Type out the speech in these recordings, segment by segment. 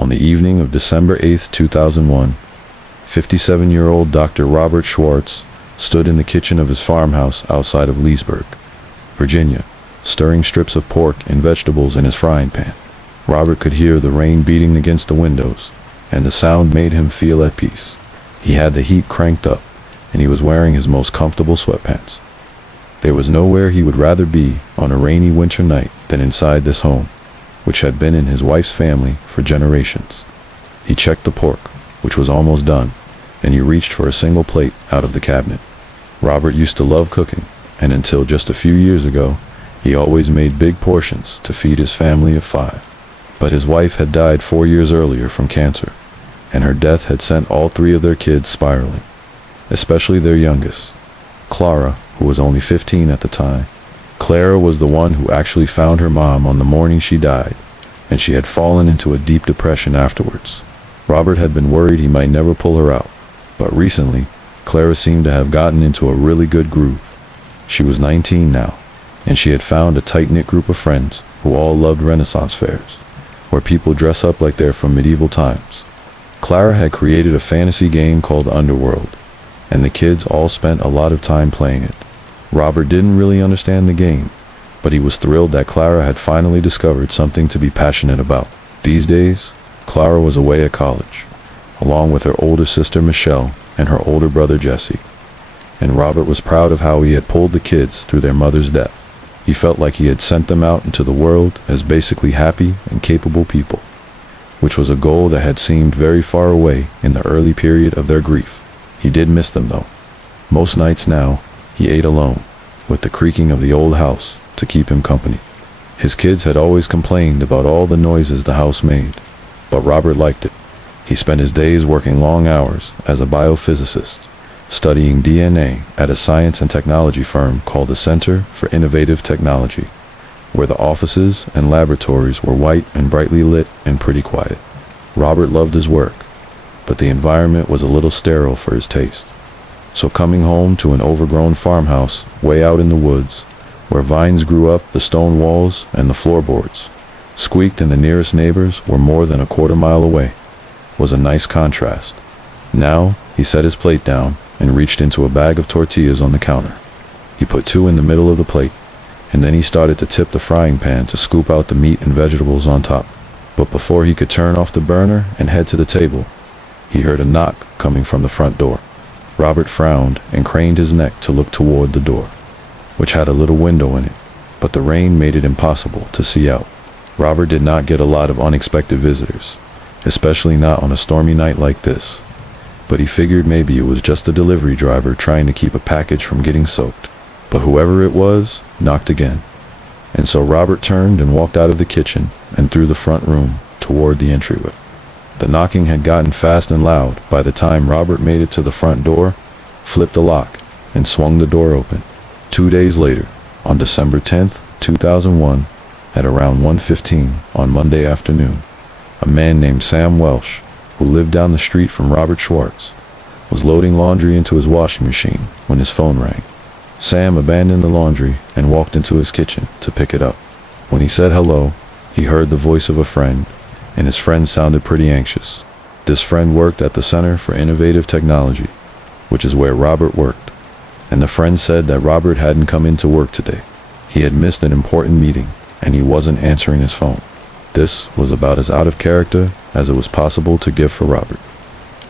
On the evening of December 8, 2001, 57-year-old Dr. Robert Schwartz stood in the kitchen of his farmhouse outside of Leesburg, Virginia, stirring strips of pork and vegetables in his frying pan. Robert could hear the rain beating against the windows, and the sound made him feel at peace. He had the heat cranked up, and he was wearing his most comfortable sweatpants. There was nowhere he would rather be on a rainy winter night than inside this home, which had been in his wife's family for generations. He checked the pork, which was almost done, and he reached for a single plate out of the cabinet. Robert used to love cooking, and until just a few years ago, he always made big portions to feed his family of 5. But his wife had died 4 years earlier from cancer, and her death had sent all 3 of their kids spiraling, especially their youngest, Clara, who was only 15 at the time. Clara was the one who actually found her mom on the morning she died, and she had fallen into a deep depression afterwards. Robert had been worried he might never pull her out, but recently, Clara seemed to have gotten into a really good groove. She was 19 now, and she had found a tight-knit group of friends who all loved Renaissance fairs, where people dress up like they're from medieval times. Clara had created a fantasy game called Underworld, and the kids all spent a lot of time playing it. Robert didn't really understand the game, but he was thrilled that Clara had finally discovered something to be passionate about. These days, Clara was away at college, along with her older sister Michelle and her older brother Jesse, and Robert was proud of how he had pulled the kids through their mother's death. He felt like he had sent them out into the world as basically happy and capable people, which was a goal that had seemed very far away in the early period of their grief. He did miss them though. Most nights now, he ate alone, with the creaking of the old house to keep him company. His kids had always complained about all the noises the house made, but Robert liked it. He spent his days working long hours as a biophysicist, studying DNA at a science and technology firm called the Center for Innovative Technology, where the offices and laboratories were white and brightly lit and pretty quiet. Robert loved his work, but the environment was a little sterile for his taste. So coming home to an overgrown farmhouse way out in the woods, where vines grew up the stone walls and the floorboards, squeaked and the nearest neighbors were more than a quarter-mile away, was a nice contrast. Now, he set his plate down and reached into a bag of tortillas on the counter. He put 2 in the middle of the plate, and then he started to tip the frying pan to scoop out the meat and vegetables on top. But before he could turn off the burner and head to the table, he heard a knock coming from the front door. Robert frowned and craned his neck to look toward the door, which had a little window in it, but the rain made it impossible to see out. Robert did not get a lot of unexpected visitors, especially not on a stormy night like this, but he figured maybe it was just a delivery driver trying to keep a package from getting soaked. But whoever it was knocked again, and so Robert turned and walked out of the kitchen and through the front room toward the entryway. The knocking had gotten fast and loud by the time Robert made it to the front door, flipped the lock, and swung the door open. 2 days later, on December 10th, 2001, at around 1:15 on Monday afternoon, a man named Sam Welsh, who lived down the street from Robert Schwartz, was loading laundry into his washing machine when his phone rang. Sam abandoned the laundry and walked into his kitchen to pick it up. When he said hello, he heard the voice of a friend, and his friend sounded pretty anxious. This friend worked at the Center for Innovative Technology, which is where Robert worked, and the friend said that Robert hadn't come into work today. He had missed an important meeting, and he wasn't answering his phone. This was about as out of character as it was possible to give for Robert,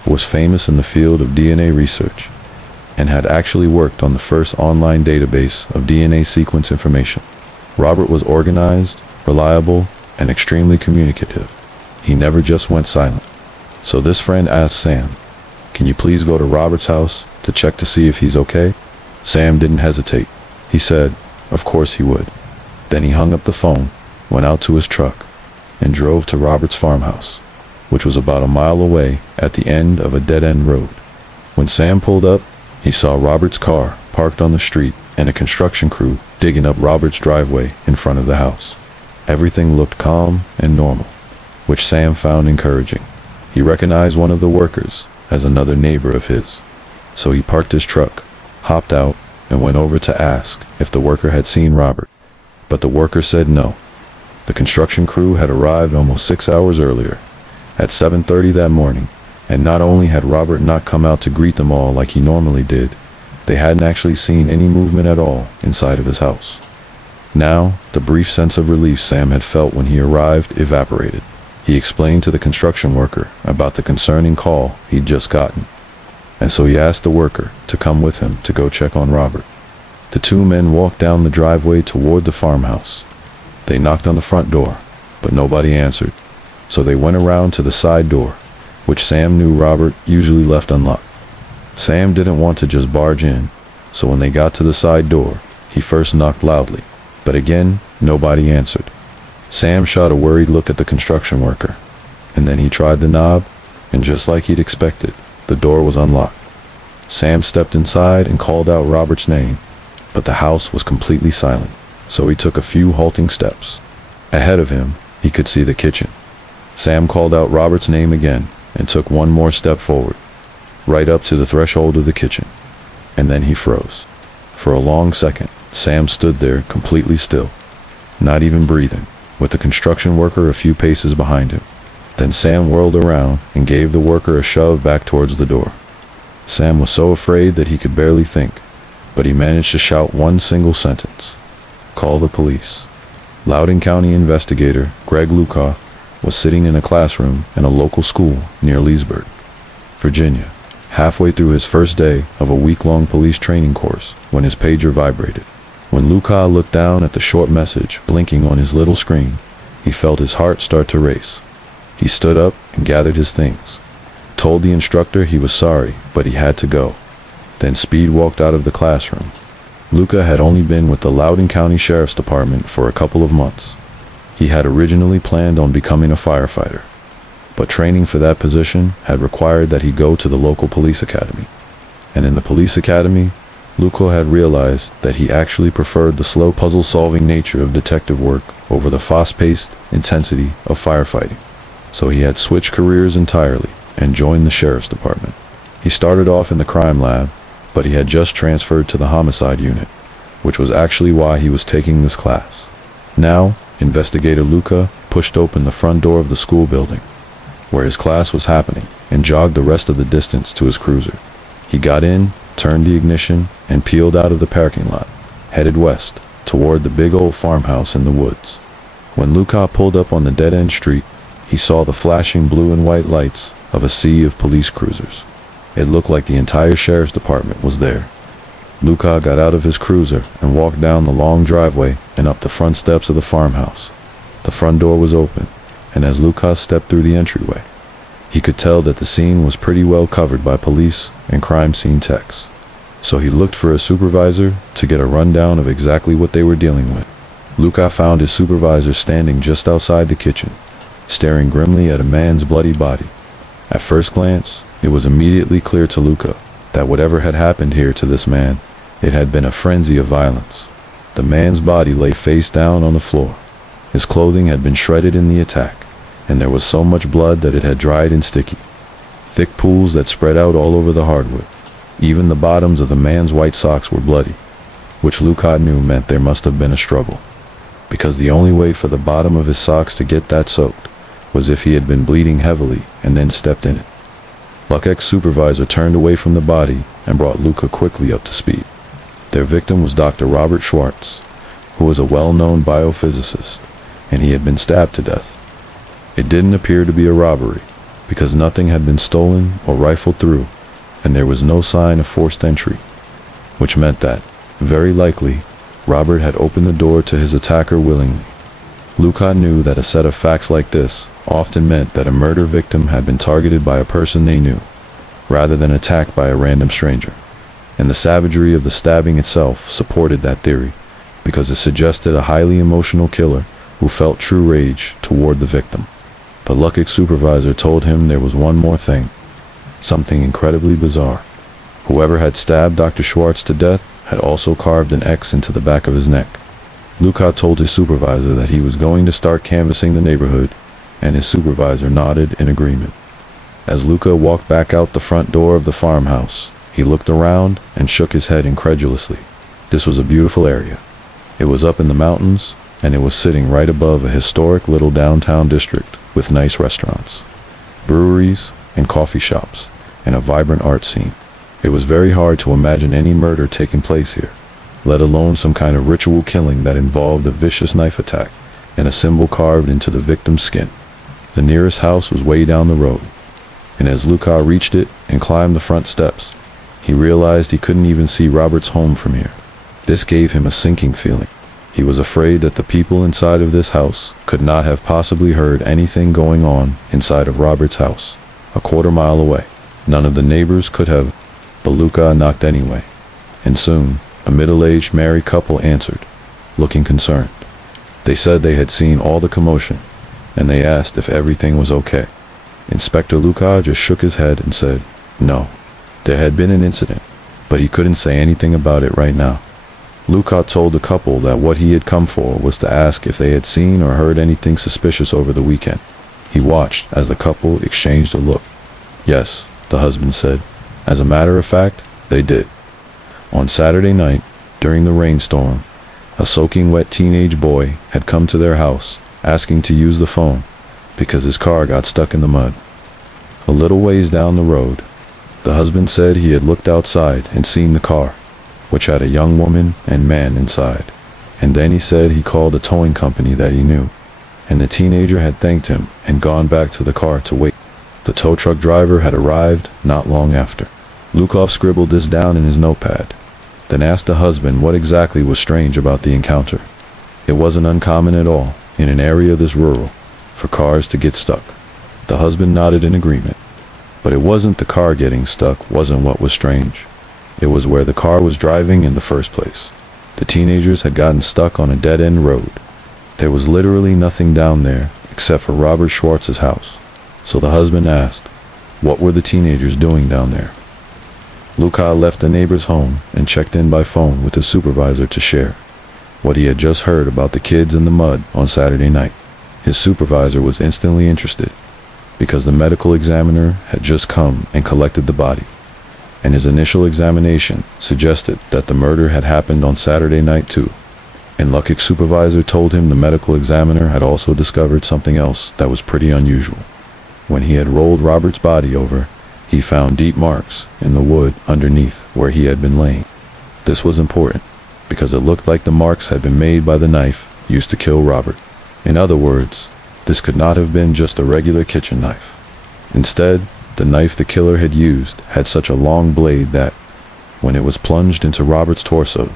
who was famous in the field of DNA research, and had actually worked on the first online database of DNA sequence information. Robert was organized, reliable, and extremely communicative. He never just went silent. So this friend asked Sam, "Can you please go to Robert's house to check to see if he's okay?" Sam didn't hesitate. He said, of course he would. Then he hung up the phone, went out to his truck, and drove to Robert's farmhouse, which was about a mile away at the end of a dead-end road. When Sam pulled up, he saw Robert's car parked on the street and a construction crew digging up Robert's driveway in front of the house. Everything looked calm and normal, which Sam found encouraging. He recognized one of the workers as another neighbor of his, so he parked his truck, hopped out, and went over to ask if the worker had seen Robert. But the worker said no. The construction crew had arrived almost 6 hours earlier, at 7:30 that morning, and not only had Robert not come out to greet them all like he normally did, they hadn't actually seen any movement at all inside of his house. Now, the brief sense of relief Sam had felt when he arrived evaporated. He explained to the construction worker about the concerning call he'd just gotten, and so he asked the worker to come with him to go check on Robert. The two men walked down the driveway toward the farmhouse. They knocked on the front door, but nobody answered, so they went around to the side door, which Sam knew Robert usually left unlocked. Sam didn't want to just barge in, so when they got to the side door, he first knocked loudly, but again, nobody answered. Sam shot a worried look at the construction worker, and then he tried the knob, and just like he'd expected, the door was unlocked. Sam stepped inside and called out Robert's name, but the house was completely silent, so he took a few halting steps. Ahead of him, he could see the kitchen. Sam called out Robert's name again and took one more step forward, right up to the threshold of the kitchen, and then he froze. For a long second, Sam stood there completely still, not even breathing, with the construction worker a few paces behind him. Then Sam whirled around and gave the worker a shove back towards the door. Sam was so afraid that he could barely think, but he managed to shout one single sentence: "Call the police." Loudoun County investigator Greg Luca was sitting in a classroom in a local school near Leesburg, Virginia, halfway through his first day of a week-long police training course when his pager vibrated. When Luca looked down at the short message blinking on his little screen, he felt his heart start to race. He stood up and gathered his things, told the instructor he was sorry, but he had to go, then speed walked out of the classroom. Luca had only been with the Loudoun County Sheriff's Department for a couple of months. He had originally planned on becoming a firefighter, but training for that position had required that he go to the local police academy. And in the police academy, Luca had realized that he actually preferred the slow puzzle-solving nature of detective work over the fast-paced intensity of firefighting. So he had switched careers entirely and joined the Sheriff's Department. He started off in the crime lab, but he had just transferred to the homicide unit, which was actually why he was taking this class. Now, Investigator Luca pushed open the front door of the school building, where his class was happening, and jogged the rest of the distance to his cruiser. He got in, turned the ignition, and peeled out of the parking lot, headed west, toward the big old farmhouse in the woods. When Luca pulled up on the dead-end street, he saw the flashing blue and white lights of a sea of police cruisers. It looked like the entire sheriff's department was there. Luca got out of his cruiser and walked down the long driveway and up the front steps of the farmhouse. The front door was open, and as Luca stepped through the entryway, he could tell that the scene was pretty well covered by police and crime scene techs. So he looked for a supervisor to get a rundown of exactly what they were dealing with. Luca found his supervisor standing just outside the kitchen, staring grimly at a man's bloody body. At first glance, it was immediately clear to Luca that whatever had happened here to this man, it had been a frenzy of violence. The man's body lay face down on the floor. His clothing had been shredded in the attack, and there was so much blood that it had dried and sticky. Thick pools that spread out all over the hardwood. Even the bottoms of the man's white socks were bloody, which Luca knew meant there must have been a struggle, because the only way for the bottom of his socks to get that soaked was if he had been bleeding heavily and then stepped in it. Luck's supervisor turned away from the body and brought Luca quickly up to speed. Their victim was Dr. Robert Schwartz, who was a well-known biophysicist, and he had been stabbed to death. It didn't appear to be a robbery, because nothing had been stolen or rifled through, and there was no sign of forced entry, which meant that, very likely, Robert had opened the door to his attacker willingly. Luca knew that a set of facts like this often meant that a murder victim had been targeted by a person they knew, rather than attacked by a random stranger. And the savagery of the stabbing itself supported that theory, because it suggested a highly emotional killer who felt true rage toward the victim. But Luck's supervisor told him there was one more thing, something incredibly bizarre. Whoever had stabbed Dr. Schwartz to death had also carved an X into the back of his neck. Luca told his supervisor that he was going to start canvassing the neighborhood, and his supervisor nodded in agreement. As Luca walked back out the front door of the farmhouse, he looked around and shook his head incredulously. This was a beautiful area. It was up in the mountains, and it was sitting right above a historic little downtown district with nice restaurants. breweries, and coffee shops, and a vibrant art scene. It was very hard to imagine any murder taking place here, let alone some kind of ritual killing that involved a vicious knife attack and a symbol carved into the victim's skin. The nearest house was way down the road, and as Luca reached it and climbed the front steps, he realized he couldn't even see Robert's home from here. This gave him a sinking feeling. He was afraid that the people inside of this house could not have possibly heard anything going on inside of Robert's house, a quarter-mile away. None of the neighbors could have, but Luca knocked anyway, and soon a middle-aged married couple answered, looking concerned. They said they had seen all the commotion, and they asked if everything was okay. Inspector Luca just shook his head and said, no, there had been an incident, but he couldn't say anything about it right now. Luca told the couple that what he had come for was to ask if they had seen or heard anything suspicious over the weekend. He watched as the couple exchanged a look. Yes, the husband said. As a matter of fact, they did. On Saturday night, during the rainstorm, a soaking wet teenage boy had come to their house asking to use the phone because his car got stuck in the mud. A little ways down the road, the husband said he had looked outside and seen the car, which had a young woman and man inside. And then he said he called a towing company that he knew, and the teenager had thanked him and gone back to the car to wait. The tow truck driver had arrived not long after. Lukov scribbled this down in his notepad, then asked the husband what exactly was strange about the encounter. It wasn't uncommon at all, in an area this rural, for cars to get stuck. The husband nodded in agreement. But it wasn't the car getting stuck wasn't what was strange. It was where the car was driving in the first place. The teenagers had gotten stuck on a dead-end road. There was literally nothing down there except for Robert Schwartz's house. So the husband asked, what were the teenagers doing down there? Luca left the neighbor's home and checked in by phone with his supervisor to share what he had just heard about the kids in the mud on Saturday night. His supervisor was instantly interested because the medical examiner had just come and collected the body, and his initial examination suggested that the murder had happened on Saturday night too. And Luckick's supervisor told him the medical examiner had also discovered something else that was pretty unusual. When he had rolled Robert's body over, he found deep marks in the wood underneath where he had been laying. This was important because it looked like the marks had been made by the knife used to kill Robert. In other words, this could not have been just a regular kitchen knife. Instead, the knife the killer had used had such a long blade that, when it was plunged into Robert's torso,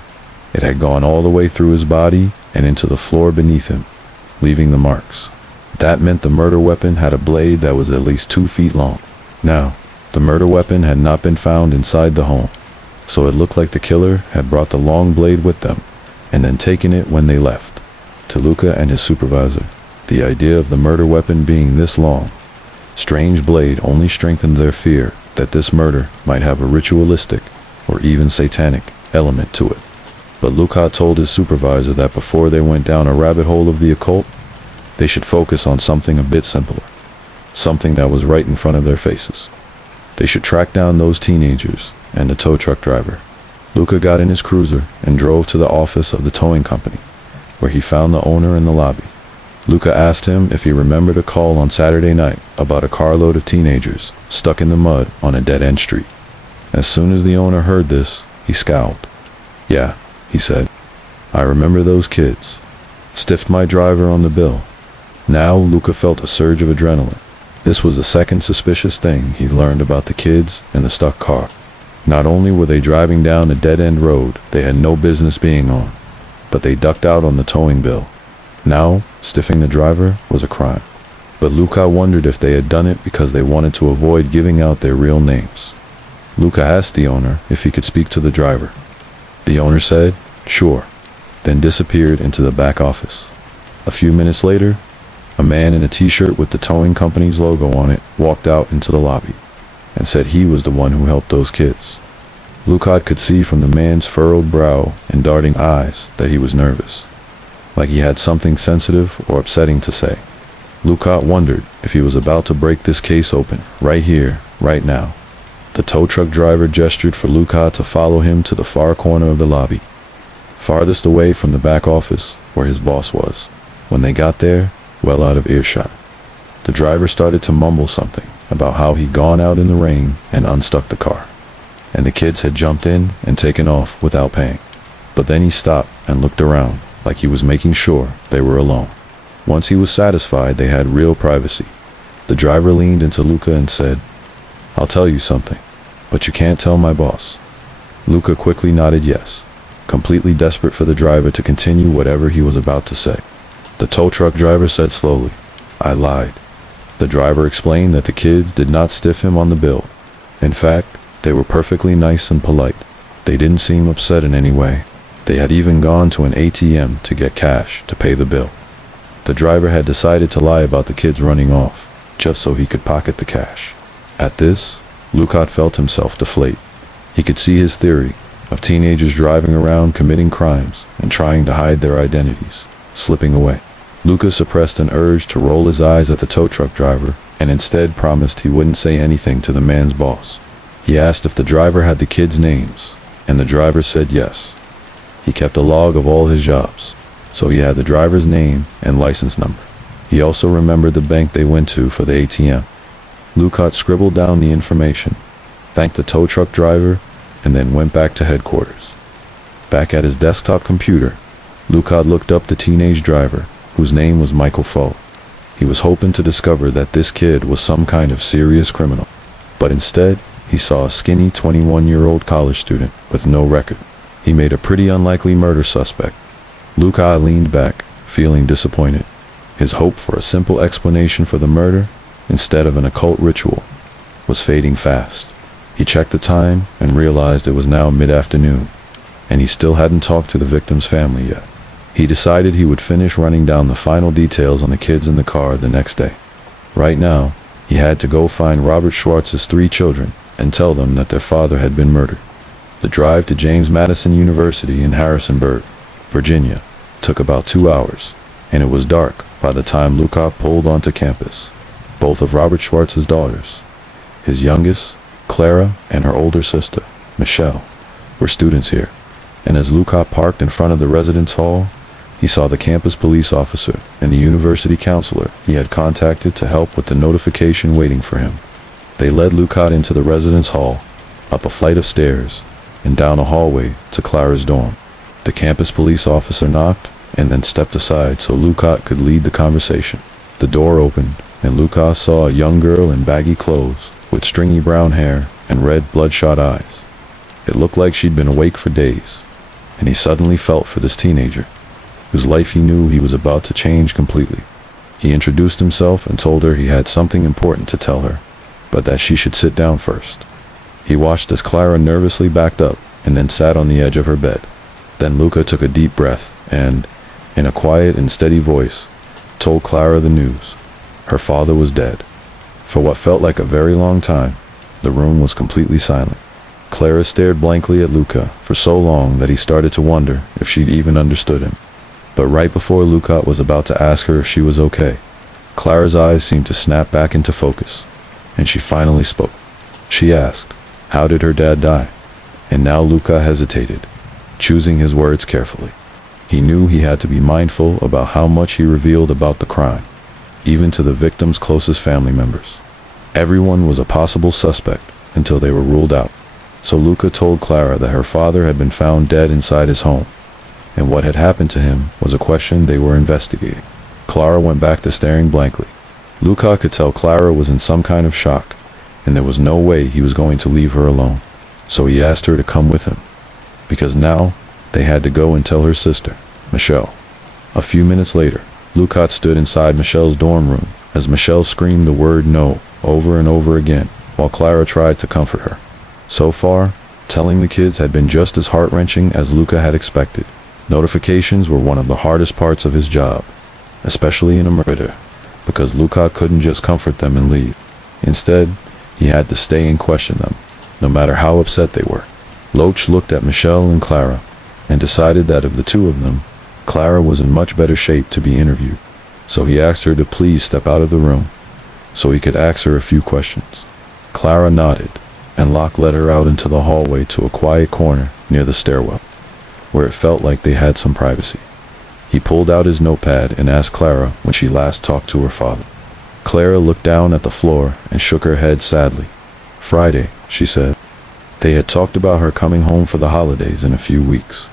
it had gone all the way through his body and into the floor beneath him, leaving the marks. That meant the murder weapon had a blade that was at least 2 feet long. Now, the murder weapon had not been found inside the home, so it looked like the killer had brought the long blade with them and then taken it when they left. To Luca and his supervisor, the idea of the murder weapon being this long, strange blade only strengthened their fear that this murder might have a ritualistic or even satanic element to it. But Luca told his supervisor that before they went down a rabbit hole of the occult, they should focus on something a bit simpler, something that was right in front of their faces. They should track down those teenagers and the tow truck driver. Luca got in his cruiser and drove to the office of the towing company, where he found the owner in the lobby. Luca asked him if he remembered a call on Saturday night about a carload of teenagers stuck in the mud on a dead-end street. As soon as the owner heard this, he scowled. Yeah, he said, I remember those kids. Stiffed my driver on the bill. Now Luca felt a surge of adrenaline. This was the second suspicious thing he learned about the kids and the stuck car. Not only were they driving down a dead-end road they had no business being on, but they ducked out on the towing bill. Now, stiffing the driver was a crime. But Luca wondered if they had done it because they wanted to avoid giving out their real names. Luca asked the owner if he could speak to the driver. The owner said, sure, then disappeared into the back office. A few minutes later, a man in a t-shirt with the towing company's logo on it walked out into the lobby and said he was the one who helped those kids. Luca could see from the man's furrowed brow and darting eyes that he was nervous, like he had something sensitive or upsetting to say. Luca wondered if he was about to break this case open, right here, right now. The tow truck driver gestured for Luca to follow him to the far corner of the lobby, farthest away from the back office where his boss was. When they got there, well out of earshot, the driver started to mumble something about how he'd gone out in the rain and unstuck the car, and the kids had jumped in and taken off without paying. But then he stopped and looked around, like he was making sure they were alone. Once he was satisfied they had real privacy, the driver leaned into Luca and said, "I'll tell you something, but you can't tell my boss." Luca quickly nodded yes, completely desperate for the driver to continue whatever he was about to say. The tow truck driver said slowly, "I lied." The driver explained that the kids did not stiff him on the bill. In fact, they were perfectly nice and polite. They didn't seem upset in any way. They had even gone to an ATM to get cash to pay the bill. The driver had decided to lie about the kids running off, just so he could pocket the cash. At this, Luca felt himself deflate. He could see his theory of teenagers driving around committing crimes and trying to hide their identities slipping away. Luca suppressed an urge to roll his eyes at the tow truck driver and instead promised he wouldn't say anything to the man's boss. He asked if the driver had the kids' names, and the driver said yes. He kept a log of all his jobs, so he had the driver's name and license number. He also remembered the bank they went to for the ATM. Luca scribbled down the information, thanked the tow truck driver, and then went back to headquarters. Back at his desktop computer, Luca looked up the teenage driver, whose name was Michael Foe. He was hoping to discover that this kid was some kind of serious criminal, but instead, he saw a skinny 21-year-old college student with no record. He made a pretty unlikely murder suspect. Luca leaned back, feeling disappointed. His hope for a simple explanation for the murder, instead of an occult ritual, was fading fast. He checked the time and realized it was now mid-afternoon, and he still hadn't talked to the victim's family yet. He decided he would finish running down the final details on the kids in the car the next day. Right now, he had to go find Robert Schwartz's 3 children and tell them that their father had been murdered. The drive to James Madison University in Harrisonburg, Virginia, took about 2 hours, and it was dark by the time Luca pulled onto campus. Both of Robert Schwartz's daughters, his youngest, Clara, and her older sister, Michelle, were students here, and as Luca parked in front of the residence hall, he saw the campus police officer and the university counselor he had contacted to help with the notification waiting for him. They led Luca into the residence hall, up a flight of stairs, and down a hallway to Clara's dorm. The campus police officer knocked and then stepped aside so Luca could lead the conversation. The door opened, and Luca saw a young girl in baggy clothes with stringy brown hair and red bloodshot eyes. It looked like she'd been awake for days, and he suddenly felt for this teenager, whose life he knew he was about to change completely. He introduced himself and told her he had something important to tell her, but that she should sit down first. He watched as Clara nervously backed up and then sat on the edge of her bed. Then Luca took a deep breath and, in a quiet and steady voice, told Clara the news. Her father was dead. For what felt like a very long time, the room was completely silent. Clara stared blankly at Luca for so long that he started to wonder if she'd even understood him. But right before Luca was about to ask her if she was okay, Clara's eyes seemed to snap back into focus, and she finally spoke. She asked, "How did her dad die?" And now Luca hesitated, choosing his words carefully. He knew he had to be mindful about how much he revealed about the crime, even to the victim's closest family members. Everyone was a possible suspect until they were ruled out. So Luca told Clara that her father had been found dead inside his home, and what had happened to him was a question they were investigating. Clara went back to staring blankly. Luca could tell Clara was in some kind of shock, and there was no way he was going to leave her alone. So he asked her to come with him, because now they had to go and tell her sister, Michelle. A few minutes later, Luca stood inside Michelle's dorm room as Michelle screamed the word no over and over again while Clara tried to comfort her. So far, telling the kids had been just as heart-wrenching as Luca had expected. Notifications were one of the hardest parts of his job, especially in a murder, because Luca couldn't just comfort them and leave. Instead, he had to stay and question them, no matter how upset they were. Loach looked at Michelle and Clara and decided that of the two of them, Clara was in much better shape to be interviewed, so he asked her to please step out of the room so he could ask her a few questions. Clara nodded, and Locke led her out into the hallway to a quiet corner near the stairwell, where it felt like they had some privacy. He pulled out his notepad and asked Clara when she last talked to her father. Clara looked down at the floor and shook her head sadly. Friday, she said. They had talked about her coming home for the holidays in a few weeks.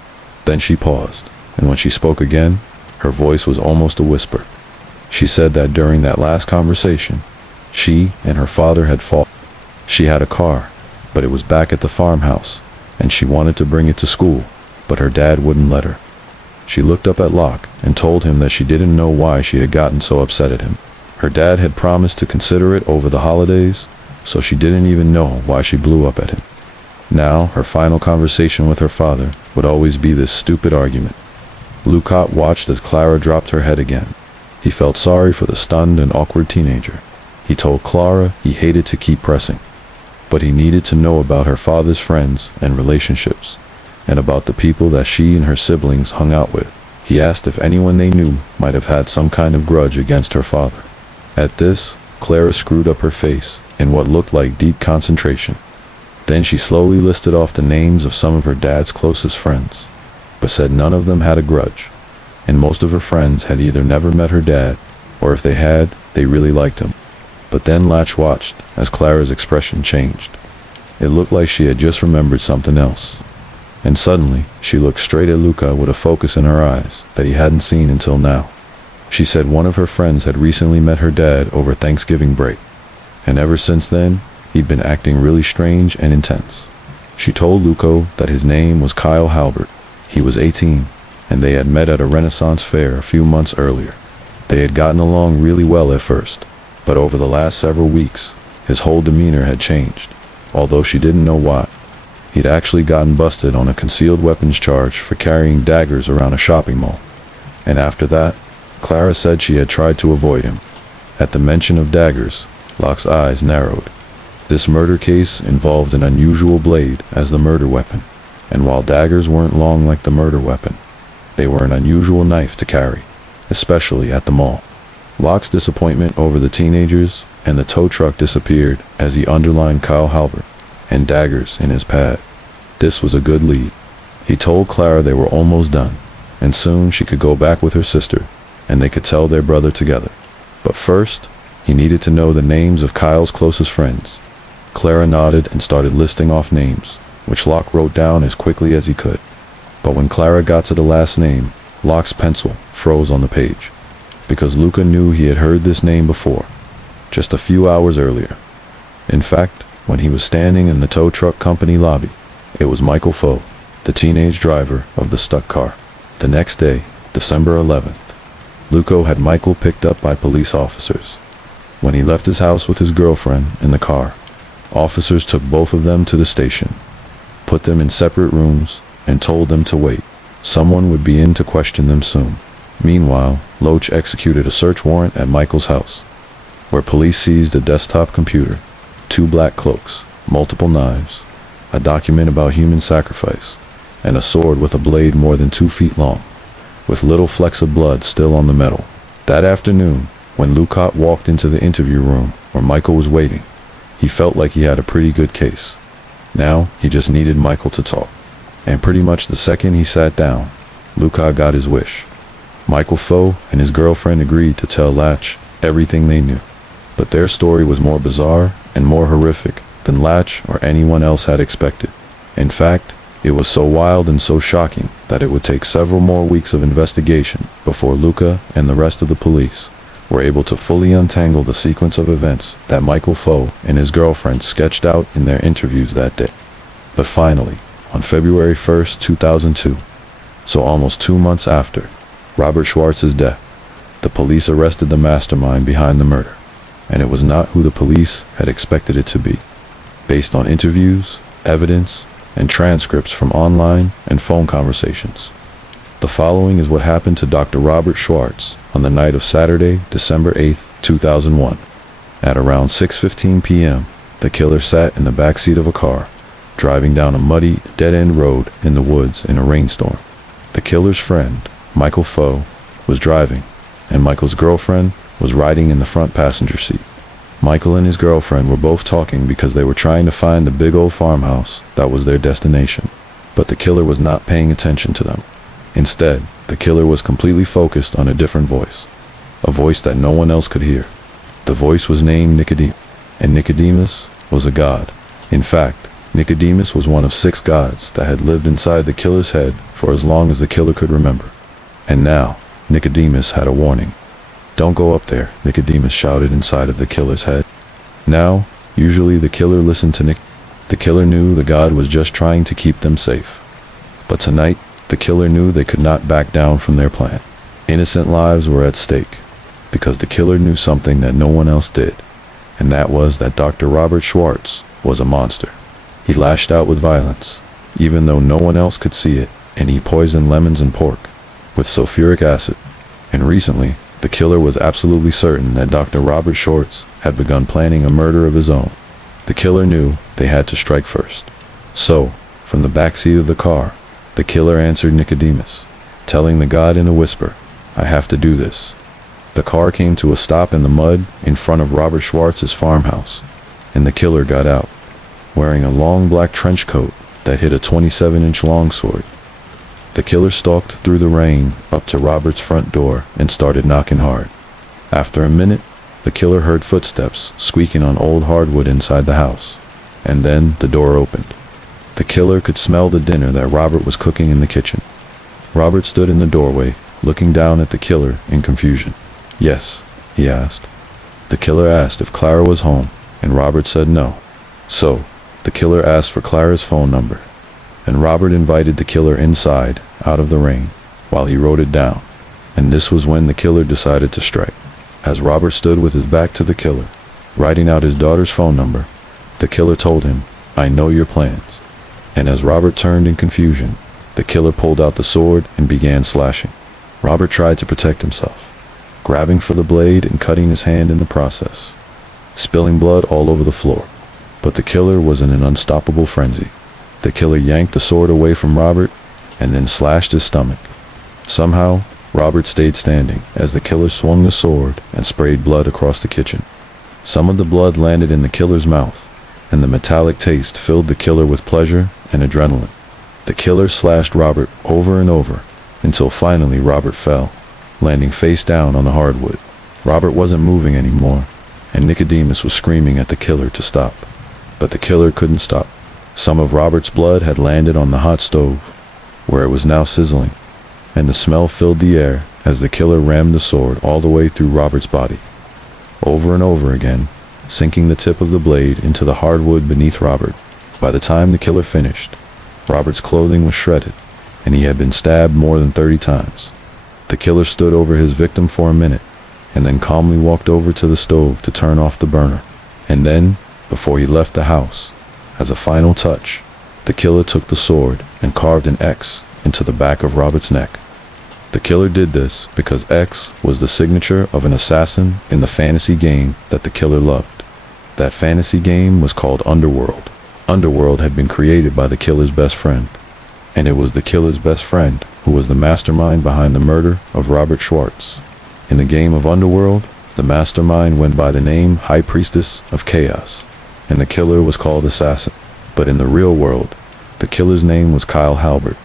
Then she paused, and when she spoke again, her voice was almost a whisper. She said that during that last conversation, she and her father had fought. She had a car, but it was back at the farmhouse, and she wanted to bring it to school, but her dad wouldn't let her. She looked up at Locke and told him that she didn't know why she had gotten so upset at him. Her dad had promised to consider it over the holidays, so she didn't even know why she blew up at him. Now, her final conversation with her father would always be this stupid argument. Lucott watched as Clara dropped her head again. He felt sorry for the stunned and awkward teenager. He told Clara he hated to keep pressing, but he needed to know about her father's friends and relationships, and about the people that she and her siblings hung out with. He asked if anyone they knew might have had some kind of grudge against her father. At this, Clara screwed up her face in what looked like deep concentration. Then she slowly listed off the names of some of her dad's closest friends, but said none of them had a grudge, and most of her friends had either never met her dad, or if they had, they really liked him. But then Latch watched as Clara's expression changed. It looked like she had just remembered something else. And suddenly, she looked straight at Luca with a focus in her eyes that he hadn't seen until now. She said one of her friends had recently met her dad over Thanksgiving break, and ever since then, he'd been acting really strange and intense. She told Luco that his name was Kyle Halbert. He was 18, and they had met at a Renaissance fair a few months earlier. They had gotten along really well at first, but over the last several weeks, his whole demeanor had changed, although she didn't know why. He'd actually gotten busted on a concealed weapons charge for carrying daggers around a shopping mall. And after that, Clara said she had tried to avoid him. At the mention of daggers, Locke's eyes narrowed. This murder case involved an unusual blade as the murder weapon, and while daggers weren't long like the murder weapon, they were an unusual knife to carry, especially at the mall. Locke's disappointment over the teenagers and the tow truck disappeared as he underlined Kyle Halbert and daggers in his pad. This was a good lead. He told Clara they were almost done, and soon she could go back with her sister, and they could tell their brother together. But first, he needed to know the names of Kyle's closest friends. Clara nodded and started listing off names, which Locke wrote down as quickly as he could. But when Clara got to the last name, Locke's pencil froze on the page, because Luca knew he had heard this name before, just a few hours earlier. In fact, when he was standing in the tow truck company lobby, it was Michael Foe, the teenage driver of the stuck car. The next day, December 11th, Luco had Michael picked up by police officers. When he left his house with his girlfriend in the car, officers took both of them to the station, put them in separate rooms, and told them to wait. Someone would be in to question them soon. Meanwhile, Loach executed a search warrant at Michael's house, where police seized a desktop computer, 2 black cloaks, multiple knives, a document about human sacrifice, and a sword with a blade more than 2 feet long, with little flecks of blood still on the metal. That afternoon, when Lucott walked into the interview room where Michael was waiting, he felt like he had a pretty good case. Now, he just needed Michael to talk. And pretty much the second he sat down, Lucott got his wish. Michael Foe and his girlfriend agreed to tell Latch everything they knew. But their story was more bizarre and more horrific than Latch or anyone else had expected. In fact, it was so wild and so shocking that it would take several more weeks of investigation before Luca and the rest of the police were able to fully untangle the sequence of events that Michael Foe and his girlfriend sketched out in their interviews that day. But finally, on February 1st, 2002, so almost 2 months after Robert Schwartz's death, the police arrested the mastermind behind the murder, and it was not who the police had expected it to be. Based on interviews, evidence, and transcripts from online and phone conversations, the following is what happened to Dr. Robert Schwartz on the night of Saturday, December 8th, 2001. At around 6:15 p.m., the killer sat in the back seat of a car, driving down a muddy, dead-end road in the woods in a rainstorm. The killer's friend, Michael Foe, was driving, and Michael's girlfriend was riding in the front passenger seat. Michael and his girlfriend were both talking because they were trying to find the big old farmhouse that was their destination, but the killer was not paying attention to them. Instead, the killer was completely focused on a different voice, a voice that no one else could hear, the The voice was named Nicodemus, and Nicodemus was a god. In fact, Nicodemus was one of 6 gods that had lived inside the killer's head for as long as the killer could remember. And now, Nicodemus had a warning. "Don't go up there," Nicodemus shouted inside of the killer's head. Now, usually the killer listened to Nick. The killer knew the god was just trying to keep them safe. But tonight, the killer knew they could not back down from their plan. Innocent lives were at stake, because the killer knew something that no one else did, and that was that Dr. Robert Schwartz was a monster. He lashed out with violence, even though no one else could see it, and he poisoned lemons and pork with sulfuric acid. And recently, the killer was absolutely certain that Dr. Robert Schwartz had begun planning a murder of his own. The killer knew they had to strike first. So, from the backseat of the car, the killer answered Nicodemus, telling the god in a whisper, "I have to do this." The car came to a stop in the mud in front of Robert Schwartz's farmhouse, and the killer got out, wearing a long black trench coat that hid a 27-inch longsword. The killer stalked through the rain up to Robert's front door and started knocking hard. After a minute, the killer heard footsteps squeaking on old hardwood inside the house, and then the door opened. The killer could smell the dinner that Robert was cooking in the kitchen. Robert stood in the doorway, looking down at the killer in confusion. "Yes," he asked. The killer asked if Clara was home, and Robert said no. So, the killer asked for Clara's phone number, and Robert invited the killer inside, out of the rain, while he wrote it down. And this was when the killer decided to strike. As Robert stood with his back to the killer, writing out his daughter's phone number, the killer told him, "I know your plans." And as Robert turned in confusion, the killer pulled out the sword and began slashing. Robert tried to protect himself, grabbing for the blade and cutting his hand in the process, spilling blood all over the floor. But the killer was in an unstoppable frenzy. The killer yanked the sword away from Robert and then slashed his stomach. Somehow, Robert stayed standing as the killer swung the sword and sprayed blood across the kitchen. Some of the blood landed in the killer's mouth, and the metallic taste filled the killer with pleasure and adrenaline. The killer slashed Robert over and over, until finally Robert fell, landing face down on the hardwood. Robert wasn't moving anymore, and Nicodemus was screaming at the killer to stop. But the killer couldn't stop. Some of Robert's blood had landed on the hot stove, where it was now sizzling, and the smell filled the air as the killer rammed the sword all the way through Robert's body, over and over again, sinking the tip of the blade into the hardwood beneath Robert. By the time the killer finished, Robert's clothing was shredded, and he had been stabbed more than 30 times. The killer stood over his victim for a minute, and then calmly walked over to the stove to turn off the burner. And then, before he left the house, as a final touch, the killer took the sword and carved an X into the back of Robert's neck. The killer did this because X was the signature of an assassin in the fantasy game that the killer loved. That fantasy game was called Underworld. Underworld had been created by the killer's best friend, and it was the killer's best friend who was the mastermind behind the murder of Robert Schwartz. In the game of Underworld, the mastermind went by the name High Priestess of Chaos, and the killer was called Assassin. But in the real world, the killer's name was Kyle Halbert,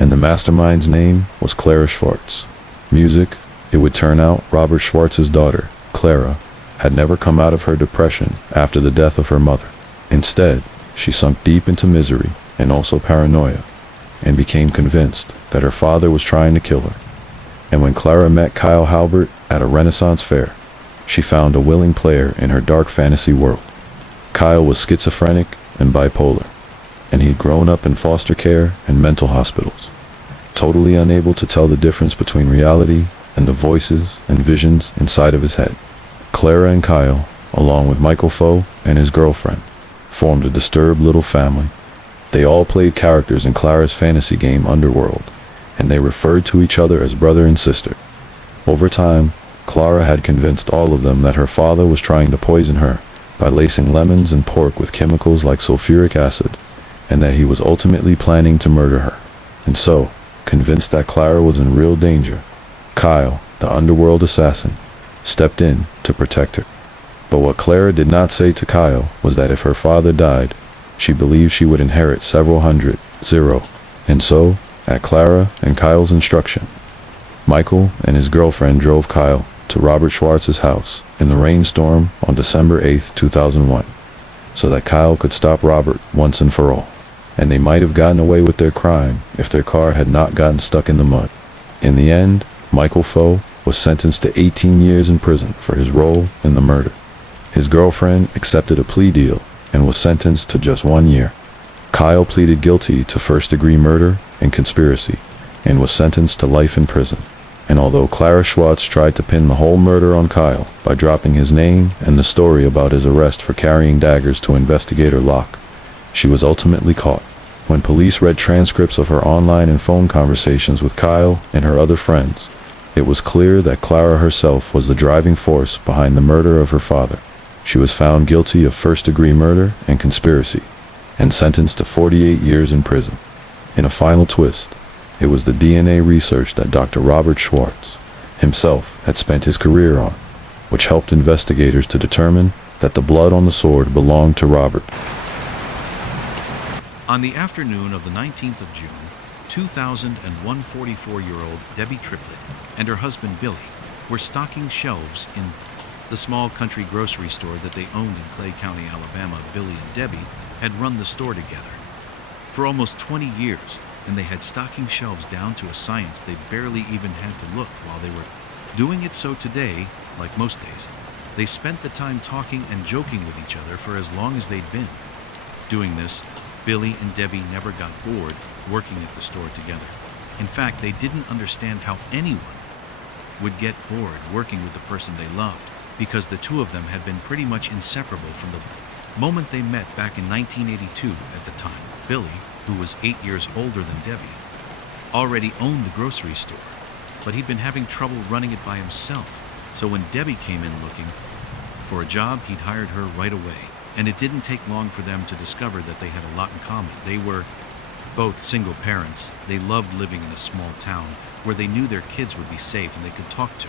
and the mastermind's name was Clara Schwartz. Music, it would turn out Robert Schwartz's daughter, Clara, had never come out of her depression after the death of her mother. Instead, she sunk deep into misery and also paranoia, and became convinced that her father was trying to kill her. And when Clara met Kyle Halbert at a Renaissance fair, she found a willing player in her dark fantasy world. Kyle was schizophrenic and bipolar, and he'd grown up in foster care and mental hospitals, totally unable to tell the difference between reality and the voices and visions inside of his head. Clara and Kyle, along with Michael Foe and his girlfriend, formed a disturbed little family. They all played characters in Clara's fantasy game Underworld, and they referred to each other as brother and sister. Over time, Clara had convinced all of them that her father was trying to poison her by lacing lemons and pork with chemicals like sulfuric acid, and that he was ultimately planning to murder her. And so, convinced that Clara was in real danger, Kyle, the underworld assassin, stepped in to protect her. But what Clara did not say to Kyle was that if her father died, she believed she would inherit several hundred, zero. And so, at Clara and Kyle's instruction, Michael and his girlfriend drove Kyle to Robert Schwartz's house in the rainstorm on December 8, 2001, so that Kyle could stop Robert once and for all. And they might have gotten away with their crime if their car had not gotten stuck in the mud. In the end, Michael Foe was sentenced to 18 years in prison for his role in the murder. His girlfriend accepted a plea deal and was sentenced to just 1 year. Kyle pleaded guilty to first-degree murder and conspiracy and was sentenced to life in prison. And although Clara Schwartz tried to pin the whole murder on Kyle by dropping his name and the story about his arrest for carrying daggers to investigator Locke, she was ultimately caught. When police read transcripts of her online and phone conversations with Kyle and her other friends, it was clear that Clara herself was the driving force behind the murder of her father. She was found guilty of first-degree murder and conspiracy, and sentenced to 48 years in prison. In a final twist, it was the DNA research that Dr. Robert Schwartz himself had spent his career on, which helped investigators to determine that the blood on the sword belonged to Robert. On the afternoon of the 19th of June, 2001, 44-year-old Debbie Triplett and her husband Billy were stocking shelves in the small country grocery store that they owned in Clay County, Alabama. Billy and Debbie had run the store together for almost 20 years, and they had stocking shelves down to a science. They barely even had to look while they were doing it. So today, like most days, they spent the time talking and joking with each other for as long as they'd been doing this. Billy and Debbie never got bored working at the store together. In fact, they didn't understand how anyone would get bored working with the person they loved, because the two of them had been pretty much inseparable from the moment they met back in 1982. At the time, Billy, who was 8 years older than Debbie, already owned the grocery store, but he'd been having trouble running it by himself. So when Debbie came in looking for a job, he'd hired her right away. And it didn't take long for them to discover that they had a lot in common. They were both single parents. They loved living in a small town where they knew their kids would be safe and they could talk to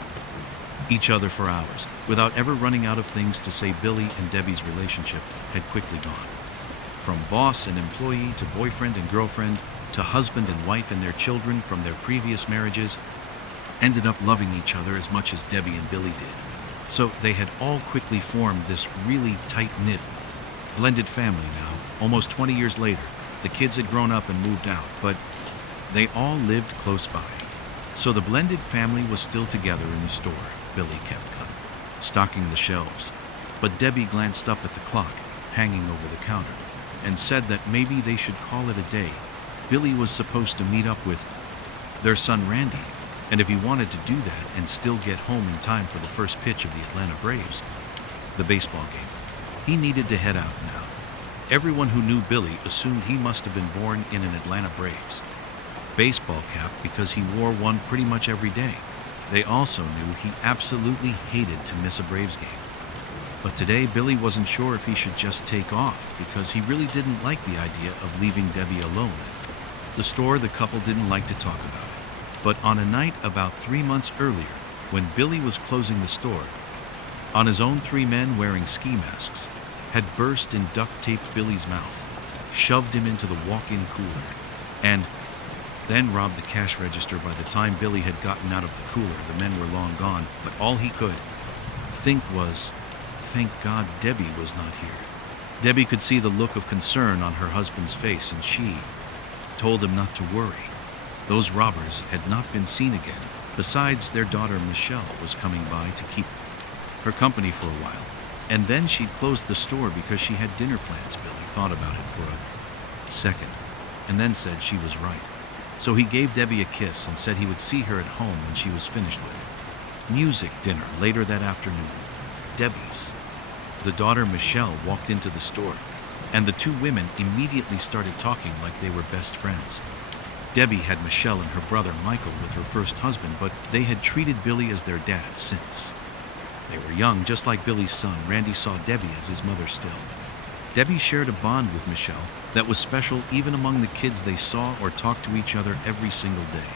each other for hours without ever running out of things to say. Billy and Debbie's relationship had quickly gone from boss and employee to boyfriend and girlfriend to husband and wife, and their children from their previous marriages ended up loving each other as much as Debbie and Billy did. So they had all quickly formed this really tight-knit, blended family now. Almost 20 years later, the kids had grown up and moved out, but they all lived close by. So the blended family was still together in the store. Billy kept stocking the shelves, but Debbie glanced up at the clock hanging over the counter and said that maybe they should call it a day. Billy was supposed to meet up with their son Randy, and if he wanted to do that and still get home in time for the first pitch of the Atlanta Braves, the baseball game, he needed to head out now. Everyone who knew Billy assumed he must have been born in an Atlanta Braves baseball cap because he wore one pretty much every day. They also knew he absolutely hated to miss a Braves game. But today, Billy wasn't sure if he should just take off because he really didn't like the idea of leaving Debbie alone. The store, the couple didn't like to talk about it. But on a night about 3 months earlier, when Billy was closing the store, on his own, 3 men wearing ski masks had burst and duct-taped Billy's mouth, shoved him into the walk-in cooler, and then robbed the cash register. By the time Billy had gotten out of the cooler, the men were long gone, but all he could think was, thank God Debbie was not here. Debbie could see the look of concern on her husband's face, and she told him not to worry. Those robbers had not been seen again. Besides, their daughter Michelle was coming by to keep her company for a while, and then she'd closed the store because she had dinner plans. Billy thought about it for a second, and then said she was right. So he gave Debbie a kiss and said he would see her at home when she was finished with music dinner later that afternoon. Debbie's the daughter Michelle walked into the store, and the 2 women immediately started talking like they were best friends. Debbie had Michelle and her brother Michael with her first husband, but they had treated Billy as their dad since they were young. Just like Billy's son, Randy saw Debbie as his mother still. Debbie shared a bond with Michelle that was special even among the kids. They saw or talked to each other every single day.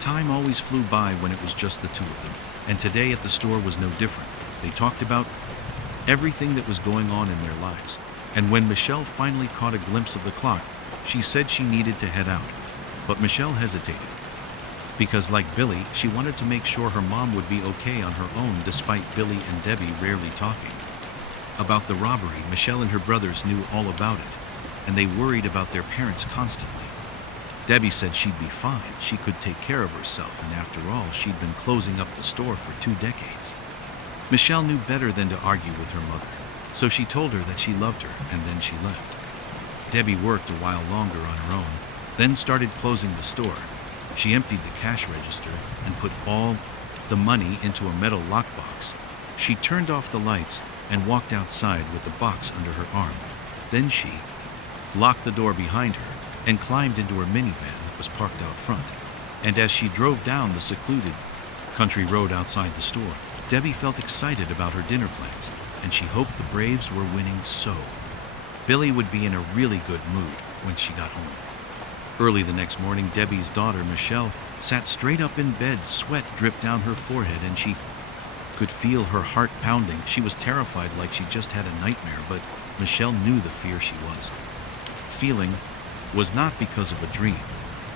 Time always flew by when it was just the 2 of them, and today at the store was no different. They talked about everything that was going on in their lives, and when Michelle finally caught a glimpse of the clock, she said she needed to head out. But Michelle hesitated. because like Billy, she wanted to make sure her mom would be okay on her own despite Billy and Debbie rarely talking. About the robbery, Michelle and her brothers knew all about it, and they worried about their parents constantly. Debbie said she'd be fine, she could take care of herself, and after all, she'd been closing up the store for 2 decades. Michelle knew better than to argue with her mother, so she told her that she loved her, and then she left. Debbie worked a while longer on her own, then started closing the store. She emptied the cash register and put all the money into a metal lockbox. She turned off the lights and walked outside with the box under her arm. Then she locked the door behind her and climbed into her minivan that was parked out front. And as she drove down the secluded country road outside the store, Debbie felt excited about her dinner plans, and she hoped the Braves were winning so Billy would be in a really good mood when she got home. Early the next morning, Debbie's daughter, Michelle, sat straight up in bed. Sweat dripped down her forehead, and she could feel her heart pounding. She was terrified, like she just had a nightmare, but Michelle knew the fear she was feeling was not because of a dream.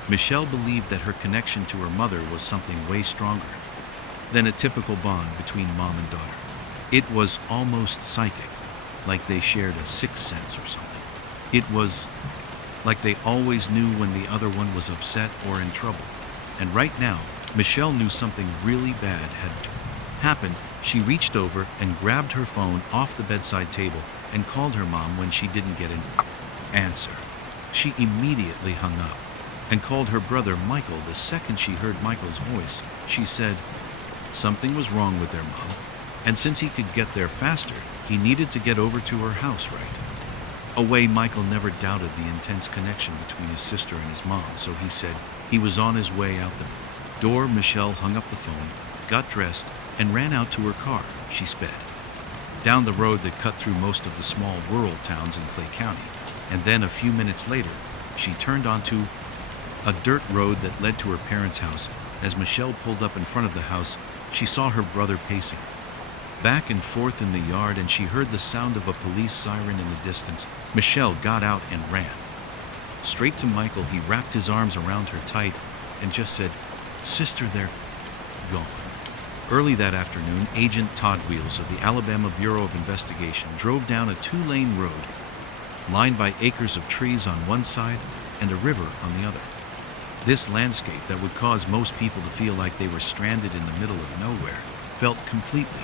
Michelle believed that her connection to her mother was something way stronger than a typical bond between mom and daughter. It was almost psychic, like they shared a sixth sense or something. It was like they always knew when the other one was upset or in trouble. And right now, Michelle knew something really bad had happened. She reached over and grabbed her phone off the bedside table and called her mom. When she didn't get an answer, she immediately hung up and called her brother Michael. The second she heard Michael's voice, she said something was wrong with their mom, and since he could get there faster, he needed to get over to her house right away. Michael never doubted the intense connection between his sister and his mom, so he said he was on his way out the door. Michelle hung up the phone, got dressed, and ran out to her car. She sped down the road that cut through most of the small rural towns in Clay County, and then a few minutes later, she turned onto a dirt road that led to her parents' house. As Michelle pulled up in front of the house, she saw her brother pacing back and forth in the yard, and she heard the sound of a police siren in the distance. Michelle got out and ran straight to Michael. He wrapped his arms around her tight and just said, "Sister, they're gone." Early that afternoon, Agent Todd Wheels of the Alabama Bureau of Investigation drove down a 2-lane road lined by acres of trees on one side and a river on the other. This landscape that would cause most people to feel like they were stranded in the middle of nowhere felt completely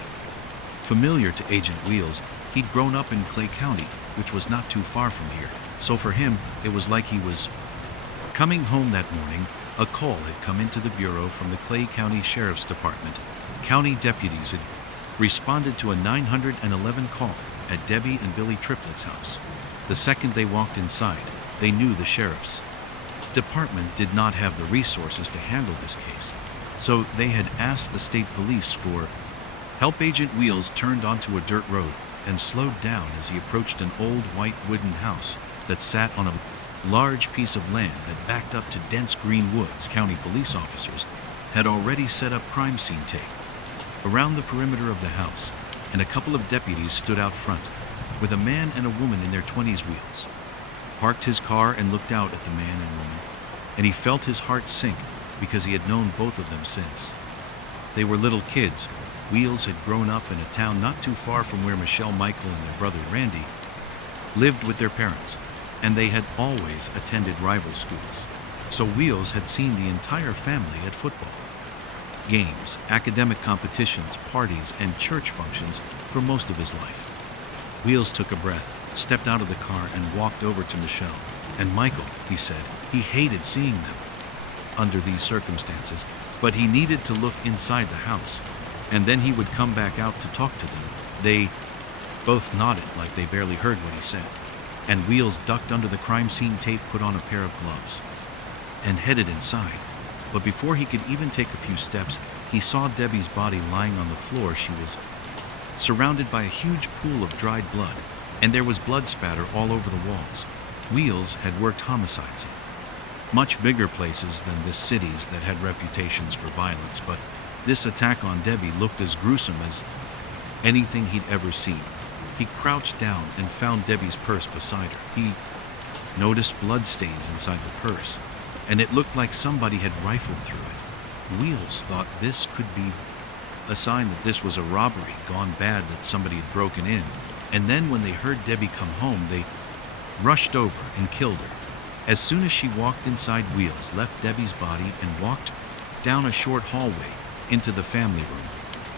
familiar to Agent Wheels. He'd grown up in Clay County, which was not too far from here, so for him, it was like he was coming home. That morning, a call had come into the Bureau from the Clay County Sheriff's Department. County deputies had responded to a 911 call at Debbie and Billy Triplett's house. The second they walked inside, they knew the sheriff's department did not have the resources to handle this case, so they had asked the state police for help. Agent Wheels turned onto a dirt road and slowed down as he approached an old white wooden house that sat on a large piece of land that backed up to dense green woods. County police officers had already set up crime scene tape around the perimeter of the house, and a couple of deputies stood out front with a man and a woman in their 20s. Wheels parked his car and looked out at the man and woman, and he felt his heart sink because he had known both of them since they were little kids. Wheels had grown up in a town not too far from where Michelle, Michael, and their brother Randy lived with their parents, and they had always attended rival schools. So Wheels had seen the entire family at football games, academic competitions, parties, and church functions for most of his life. Wheels took a breath, stepped out of the car, and walked over to Michelle and Michael. He said he hated seeing them under these circumstances, but he needed to look inside the house, and then he would come back out to talk to them. They both nodded like they barely heard what he said, and Wheels ducked under the crime scene tape, put on a pair of gloves, and headed inside. But before he could even take a few steps, he saw Debbie's body lying on the floor. She was surrounded by a huge pool of dried blood, and there was blood spatter all over the walls. Wheels had worked homicides in much bigger places than the cities that had reputations for violence, but this attack on Debbie looked as gruesome as anything he'd ever seen. He crouched down and found Debbie's purse beside her. He noticed blood stains inside the purse, and it looked like somebody had rifled through it. Wheels thought this could be a sign that this was a robbery gone bad, that somebody had broken in. And then when they heard Debbie come home, they rushed over and killed her. As soon as she walked inside, Wheels left Debbie's body and walked down a short hallway into the family room.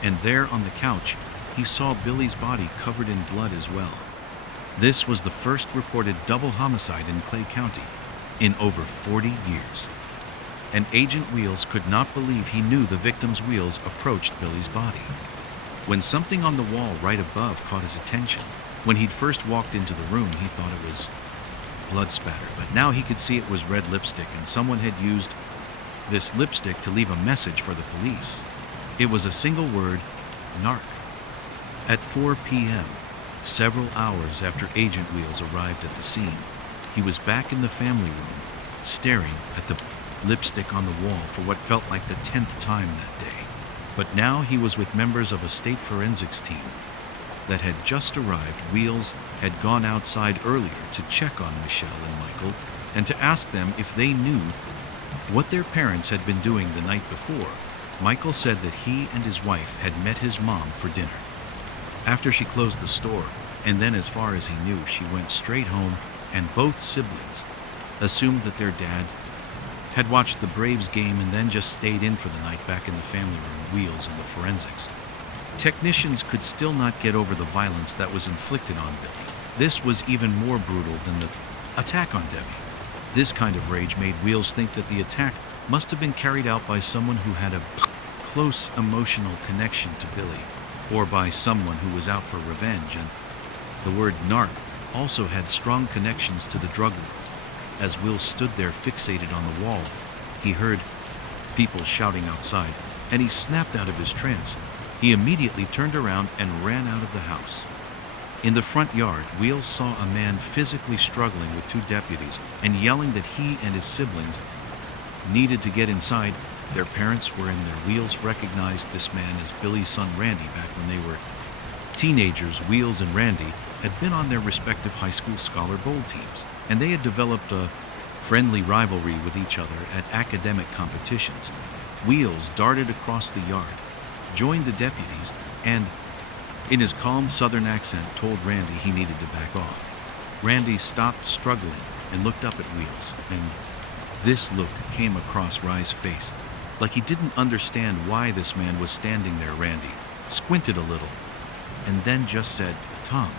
And there on the couch, he saw Billy's body covered in blood as well. This was the first reported double homicide in Clay County in over 40 years. And Agent Wheels could not believe he knew the victim's wheels approached Billy's body. When something on the wall right above caught his attention, when he'd first walked into the room, he thought it was blood spatter, but now he could see it was red lipstick, and someone had used this lipstick to leave a message for the police. It was a single word, narc. At 4 p.m., several hours after Agent Wheels arrived at the scene, he was back in the family room, staring at the lipstick on the wall for what felt like the 10th time that day. But now he was with members of a state forensics team that had just arrived. Wheels had gone outside earlier to check on Michelle and Michael and to ask them if they knew what their parents had been doing the night before. Michael said that he and his wife had met his mom for dinner. After she closed the store, and then as far as he knew, she went straight home, and both siblings assumed that their dad had watched the Braves game and then just stayed in for the night back in the family room. Wheels and the forensics technicians could still not get over the violence that was inflicted on Billy. This was even more brutal than the attack on Debbie. This kind of rage made Wheels think that the attack must have been carried out by someone who had a close emotional connection to Billy, or by someone who was out for revenge, and the word narc also had strong connections to the drug world. As Will stood there fixated on the wall, he heard people shouting outside, and he snapped out of his trance. He immediately turned around and ran out of the house. In the front yard, Wheels saw a man physically struggling with two deputies and yelling that he and his siblings needed to get inside. Their parents were in there. Wheels recognized this man as Billy's son Randy back when they were teenagers. Wheels and Randy had been on their respective high school Scholar Bowl teams, and they had developed a friendly rivalry with each other at academic competitions. Wheels darted across the yard, joined the deputies, and, in his calm southern accent, told Randy he needed to back off. Randy stopped struggling and looked up at Wheels, and this look came across Rye's face, like he didn't understand why this man was standing there. Randy squinted a little, and then just said, "Tom."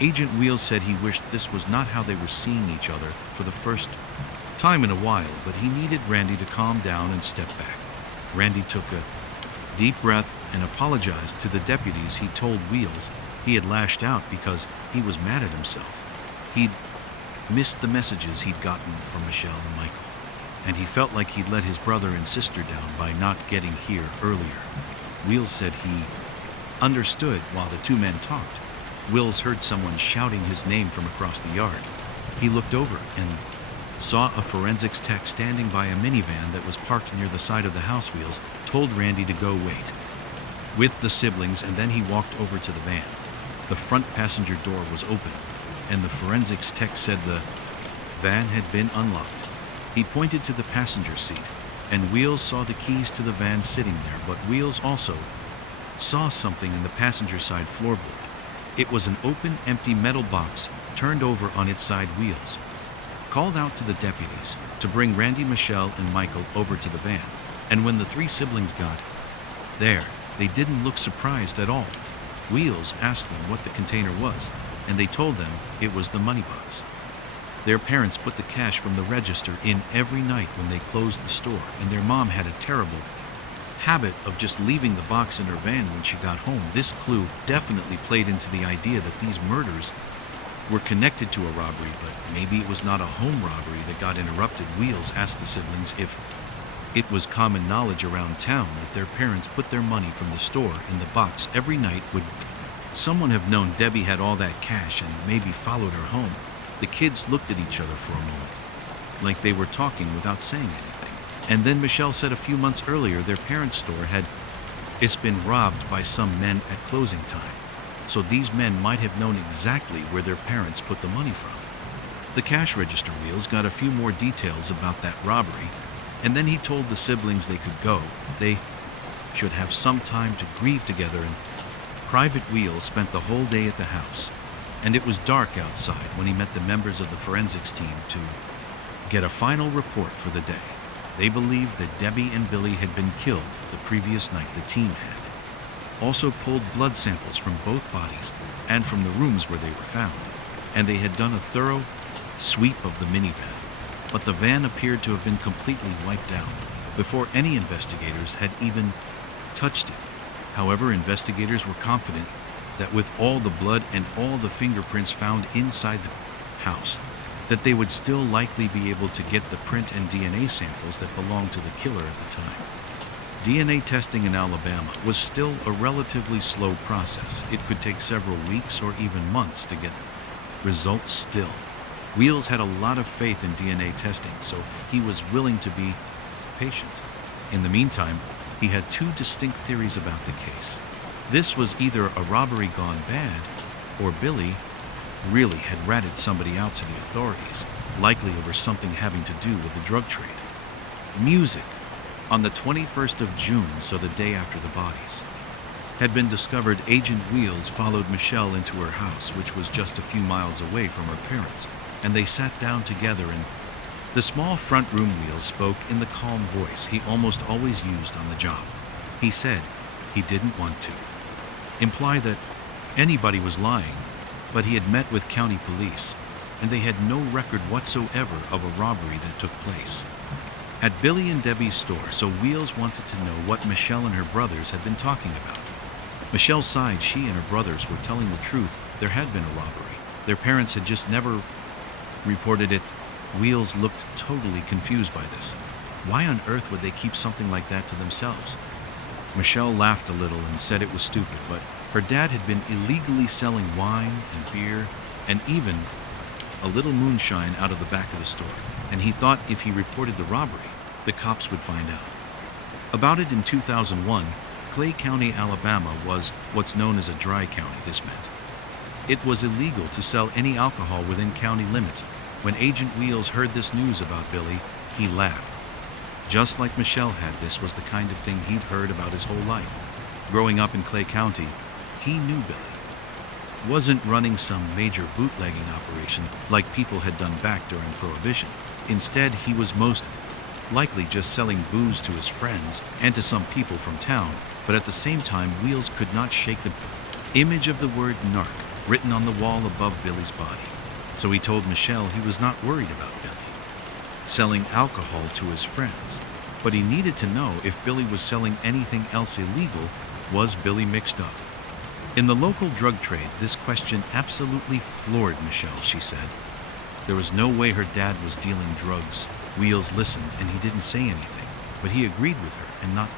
Agent Wheels said he wished this was not how they were seeing each other for the first time in a while, but he needed Randy to calm down and step back. Randy took a deep breath and apologized to the deputies. He told Wheels he had lashed out because he was mad at himself. He'd missed the messages he'd gotten from Michelle and Michael, and he felt like he'd let his brother and sister down by not getting here earlier. Wheels said he understood while the two men talked. Wheels heard someone shouting his name from across the yard. He looked over and saw a forensics tech standing by a minivan that was parked near the side of the house. Wheels told Randy to go wait with the siblings, and then he walked over to the van. The front passenger door was open, and the forensics tech said the van had been unlocked. He pointed to the passenger seat, and Wheels saw the keys to the van sitting there, but Wheels also saw something in the passenger side floorboard. It was an open, empty metal box turned over on its side. Wheels called out to the deputies to bring Randy, Michelle, and Michael over to the van, and when the three siblings got there, they didn't look surprised at all. Wheels asked them what the container was, and they told them it was the money box. Their parents put the cash from the register in every night when they closed the store, and their mom had a terrible habit of just leaving the box in her van when she got home. This clue definitely played into the idea that these murders were connected to a robbery, but maybe it was not a home robbery that got interrupted. Wheels asked the siblings if it was common knowledge around town that their parents put their money from the store in the box every night. Would someone have known Debbie had all that cash and maybe followed her home? The kids looked at each other for a moment, like they were talking without saying anything. And then Michelle said a few months earlier their parents' store had been robbed by some men at closing time. So these men might have known exactly where their parents put the money from. The cash register. Wheels got a few more details about that robbery, And then he told the siblings they could go. They should have some time to grieve together, and Private Wheels spent the whole day at the house. And it was dark outside when he met the members of the forensics team to get a final report for the day. They believed that Debbie and Billy had been killed the previous night. The team had also pulled blood samples from both bodies and from the rooms where they were found, and they had done a thorough sweep of the minivan. But the van appeared to have been completely wiped out before any investigators had even touched it. However, investigators were confident that with all the blood and all the fingerprints found inside the house, that they would still likely be able to get the print and DNA samples that belonged to the killer at the time. DNA testing in Alabama was still a relatively slow process. It could take several weeks or even months to get results still. Wheels had a lot of faith in DNA testing, so he was willing to be patient. In the meantime, he had two distinct theories about the case. This was either a robbery gone bad, or Billy really had ratted somebody out to the authorities, likely over something having to do with the drug trade. Music. On the 21st of June, so the day after the bodies had been discovered, Agent Wheels followed Michelle into her house, which was just a few miles away from her parents, and they sat down together in the small front room. Wheels spoke in the calm voice he almost always used on the job. He said he didn't want to imply that anybody was lying, but he had met with county police, and they had no record whatsoever of a robbery that took place at Billy and Debbie's store, so Wheels wanted to know what Michelle and her brothers had been talking about. Michelle sighed. She and her brothers were telling the truth. There had been a robbery. Their parents had just never reported it. Wheels looked totally confused by this. Why on earth would they keep something like that to themselves? Michelle laughed a little and said it was stupid, but her dad had been illegally selling wine and beer and even a little moonshine out of the back of the store, and he thought if he reported the robbery, the cops would find out about it. In 2001, Clay County, Alabama was what's known as a dry county. This meant it was illegal to sell any alcohol within county limits. When Agent Wheels heard this news about Billy, he laughed. Just like Michelle had, this was the kind of thing he'd heard about his whole life. Growing up in Clay County, he knew Billy wasn't running some major bootlegging operation like people had done back during Prohibition. Instead, he was most likely just selling booze to his friends and to some people from town. But at the same time, Wheels could not shake the image of the word narc written on the wall above Billy's body. So he told Michelle he was not worried about Billy selling alcohol to his friends, but he needed to know if Billy was selling anything else illegal. Was Billy mixed up in the local drug trade? This question absolutely floored Michelle. She said there was no way her dad was dealing drugs. Wheels listened, and he didn't say anything, but he agreed with her, and not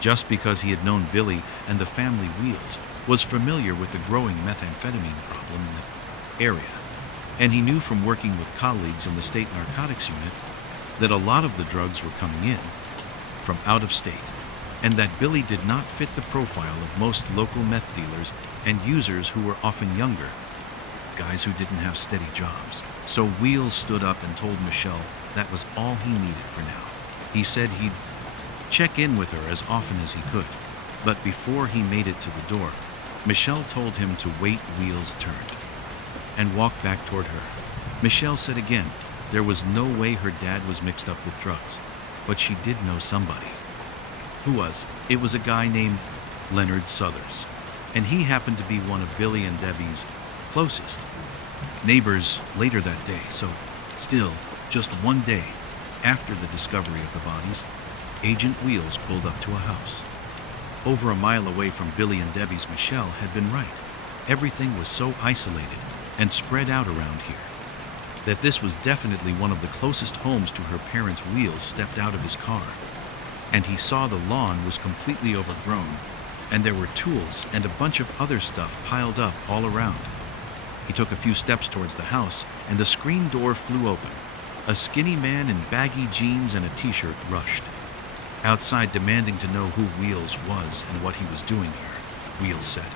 just because he had known Billy and the family. Wheels was familiar with the growing methamphetamine problem in the area, and he knew from working with colleagues in the state narcotics unit that a lot of the drugs were coming in from out of state, and that Billy did not fit the profile of most local meth dealers and users, who were often younger guys who didn't have steady jobs. So Wheels stood up and told Michelle that was all he needed for now. He said he'd check in with her as often as he could, but before he made it to the door, Michelle told him to wait. Wheels turned and walked back toward her. Michelle said again there was no way her dad was mixed up with drugs, but she did know somebody. Who was? It was a guy named Leonard Southers, and he happened to be one of Billy and Debbie's closest neighbors later that day. So still, just one day after the discovery of the bodies, Agent Wheels pulled up to a house over a mile away from Billy and Debbie's. Michelle had been right. Everything was so isolated and spread out around here that this was definitely one of the closest homes to her parents. Wheels stepped out of his car, and he saw the lawn was completely overgrown, and there were tools and a bunch of other stuff piled up all around. He took a few steps towards the house, and the screen door flew open. A skinny man in baggy jeans and a t-shirt rushed outside, demanding to know who Wheels was and what he was doing here. Wheels said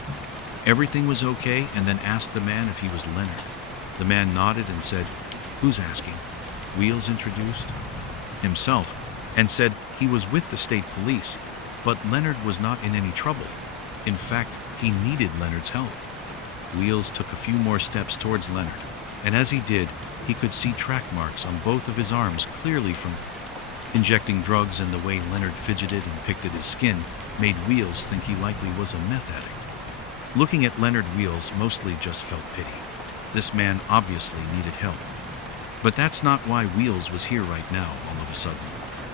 everything was okay, and then asked the man if he was Leonard. The man nodded and said, "Who's asking?" Wheels introduced himself. and said he was with the state police, but Leonard was not in any trouble. In fact, he needed Leonard's help. Wheels took a few more steps towards Leonard, and as he did, he could see track marks on both of his arms clearly from injecting drugs, and the way Leonard fidgeted and picked at his skin made Wheels think he likely was a meth addict. Looking at Leonard, Wheels mostly just felt pity. This man obviously needed help. But that's not why Wheels was here right now, all of a sudden.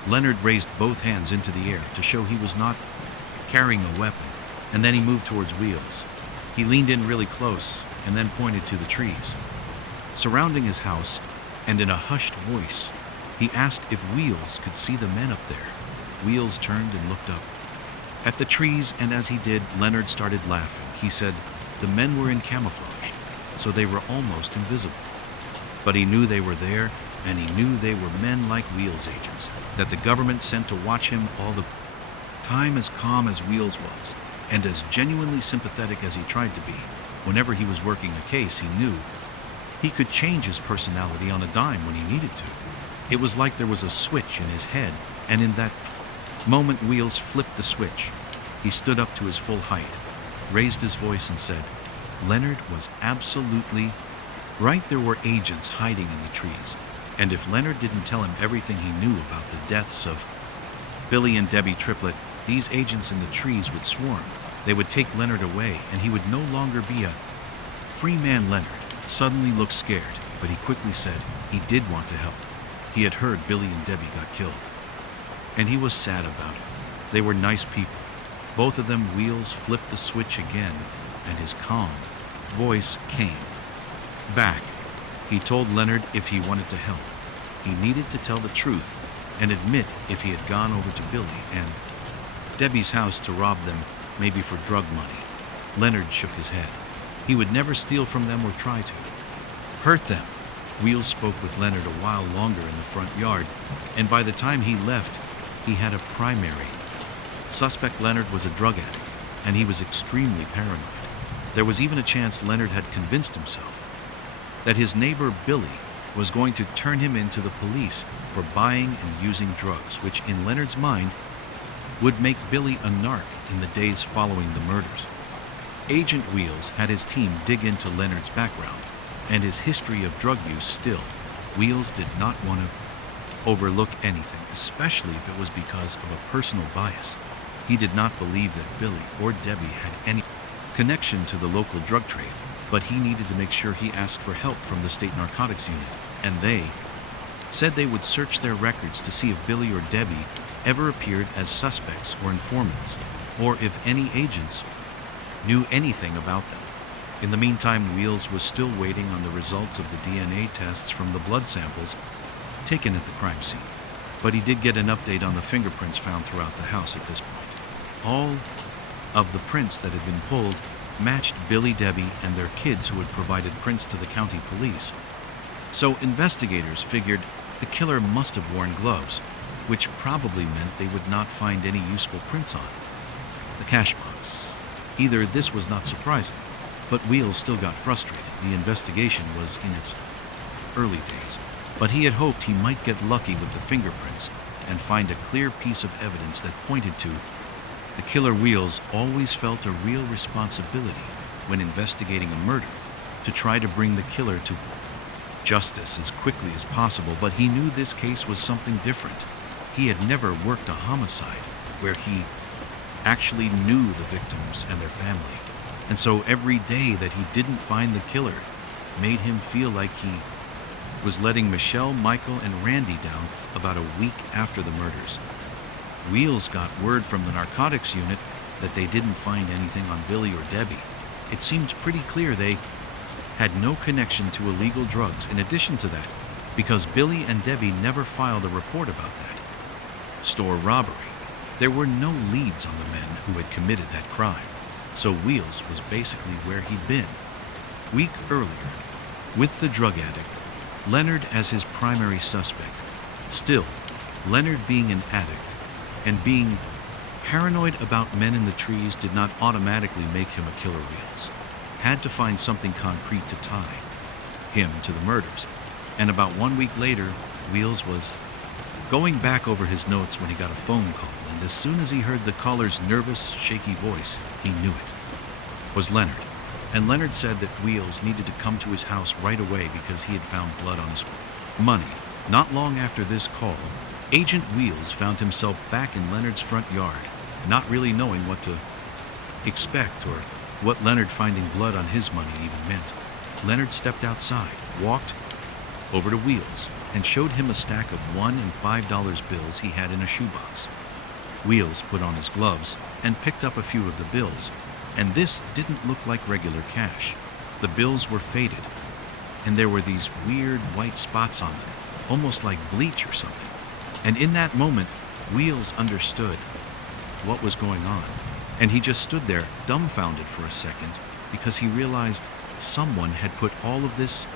Leonard raised both hands into the air to show he was not carrying a weapon, and then he moved towards Wheels. He leaned in really close and then pointed to the trees surrounding his house, and in a hushed voice, he asked if Wheels could see the men up there. Wheels turned and looked up at the trees, and as he did, Leonard started laughing. He said the men were in camouflage, so they were almost invisible. But he knew they were there, and he knew they were men like Wheels agents that the government sent to watch him all the time. As calm as Wheels was, and as genuinely sympathetic as he tried to be, whenever he was working a case, he knew he could change his personality on a dime when he needed to. It was like there was a switch in his head, and in that moment Wheels flipped the switch. He stood up to his full height, raised his voice and said, Leonard was absolutely right. There were agents hiding in the trees, and if Leonard didn't tell him everything he knew about the deaths of Billy and Debbie Triplett, these agents in the trees would swarm. They would take Leonard away, and he would no longer be a free man. Leonard suddenly looked scared, but he quickly said he did want to help. He had heard Billy and Debbie got killed, and he was sad about it. They were nice people, both of them. Wheels flipped the switch again, and his calm voice came back. He told Leonard if he wanted to help, he needed to tell the truth and admit if he had gone over to Billy and Debbie's house to rob them, maybe for drug money. Leonard shook his head. He would never steal from them or try to hurt them. Wheels spoke with Leonard a while longer in the front yard, and by the time he left, he had a primary suspect. Leonard was a drug addict, and he was extremely paranoid. There was even a chance Leonard had convinced himself that his neighbor Billy was going to turn him into the police for buying and using drugs, which in Leonard's mind would make Billy a narc in the days following the murders. Agent Wheels had his team dig into Leonard's background and his history of drug use. Still, Wheels did not want to overlook anything, especially if it was because of a personal bias. He did not believe that Billy or Debbie had any connection to the local drug trade, but he needed to make sure he asked for help from the state narcotics unit, and they said they would search their records to see if Billy or Debbie ever appeared as suspects or informants, or if any agents knew anything about them. In the meantime, Wheels was still waiting on the results of the DNA tests from the blood samples taken at the crime scene, but he did get an update on the fingerprints found throughout the house at this point. All of the prints that had been pulled matched Billy, Debbie, and their kids, who had provided prints to the county police. So investigators figured the killer must have worn gloves, which probably meant they would not find any useful prints on the cash box. Either this was not surprising, but Wheels still got frustrated. The investigation was in its early days, but he had hoped he might get lucky with the fingerprints and find a clear piece of evidence that pointed to the killer. Wheels always felt a real responsibility when investigating a murder to try to bring the killer to justice as quickly as possible, but he knew this case was something different. He had never worked a homicide where he actually knew the victims and their family, and so every day that he didn't find the killer made him feel like he was letting Michelle, Michael, and Randy down. About a week after the murders, Wheels got word from the narcotics unit that they didn't find anything on Billy or Debbie. It seemed pretty clear they had no connection to illegal drugs. In addition to that, because Billy and Debbie never filed a report about that store robbery, there were no leads on the men who had committed that crime. So Wheels was basically where he'd been week earlier, with the drug addict Leonard as his primary suspect. Still, Leonard being an addict and being paranoid about men in the trees did not automatically make him a killer. Wheels had to find something concrete to tie him to the murders, and about 1 week later, Wheels was going back over his notes when he got a phone call, and as soon as he heard the caller's nervous, shaky voice, he knew it was Leonard. And Leonard said that Wheels needed to come to his house right away because he had found blood on his money. Not long after this call, Agent Wheels found himself back in Leonard's front yard, not really knowing what to expect or what Leonard finding blood on his money even meant. Leonard stepped outside, walked over to Wheels, and showed him a stack of $1 and $5 bills he had in a shoebox. Wheels put on his gloves and picked up a few of the bills, and this didn't look like regular cash. The bills were faded, and there were these weird white spots on them, almost like bleach or something. And in that moment, Wheels understood what was going on, and he just stood there dumbfounded for a second because he realized someone had put all of this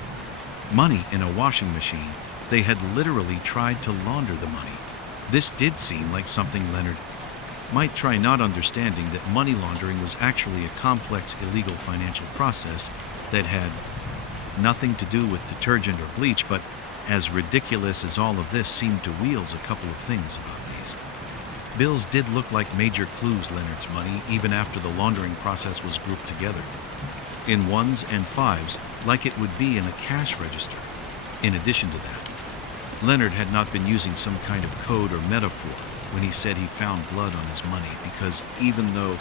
money in a washing machine. They had literally tried to launder the money. This did seem like something Leonard might try, not understanding that money laundering was actually a complex illegal financial process that had nothing to do with detergent or bleach. But as ridiculous as all of this seemed to Wheels, a couple of things about these bills did look like major clues. Leonard's money, even after the laundering process was grouped together in ones and fives like it would be in a cash register. In addition to that, Leonard had not been using some kind of code or metaphor when he said he found blood on his money, because even though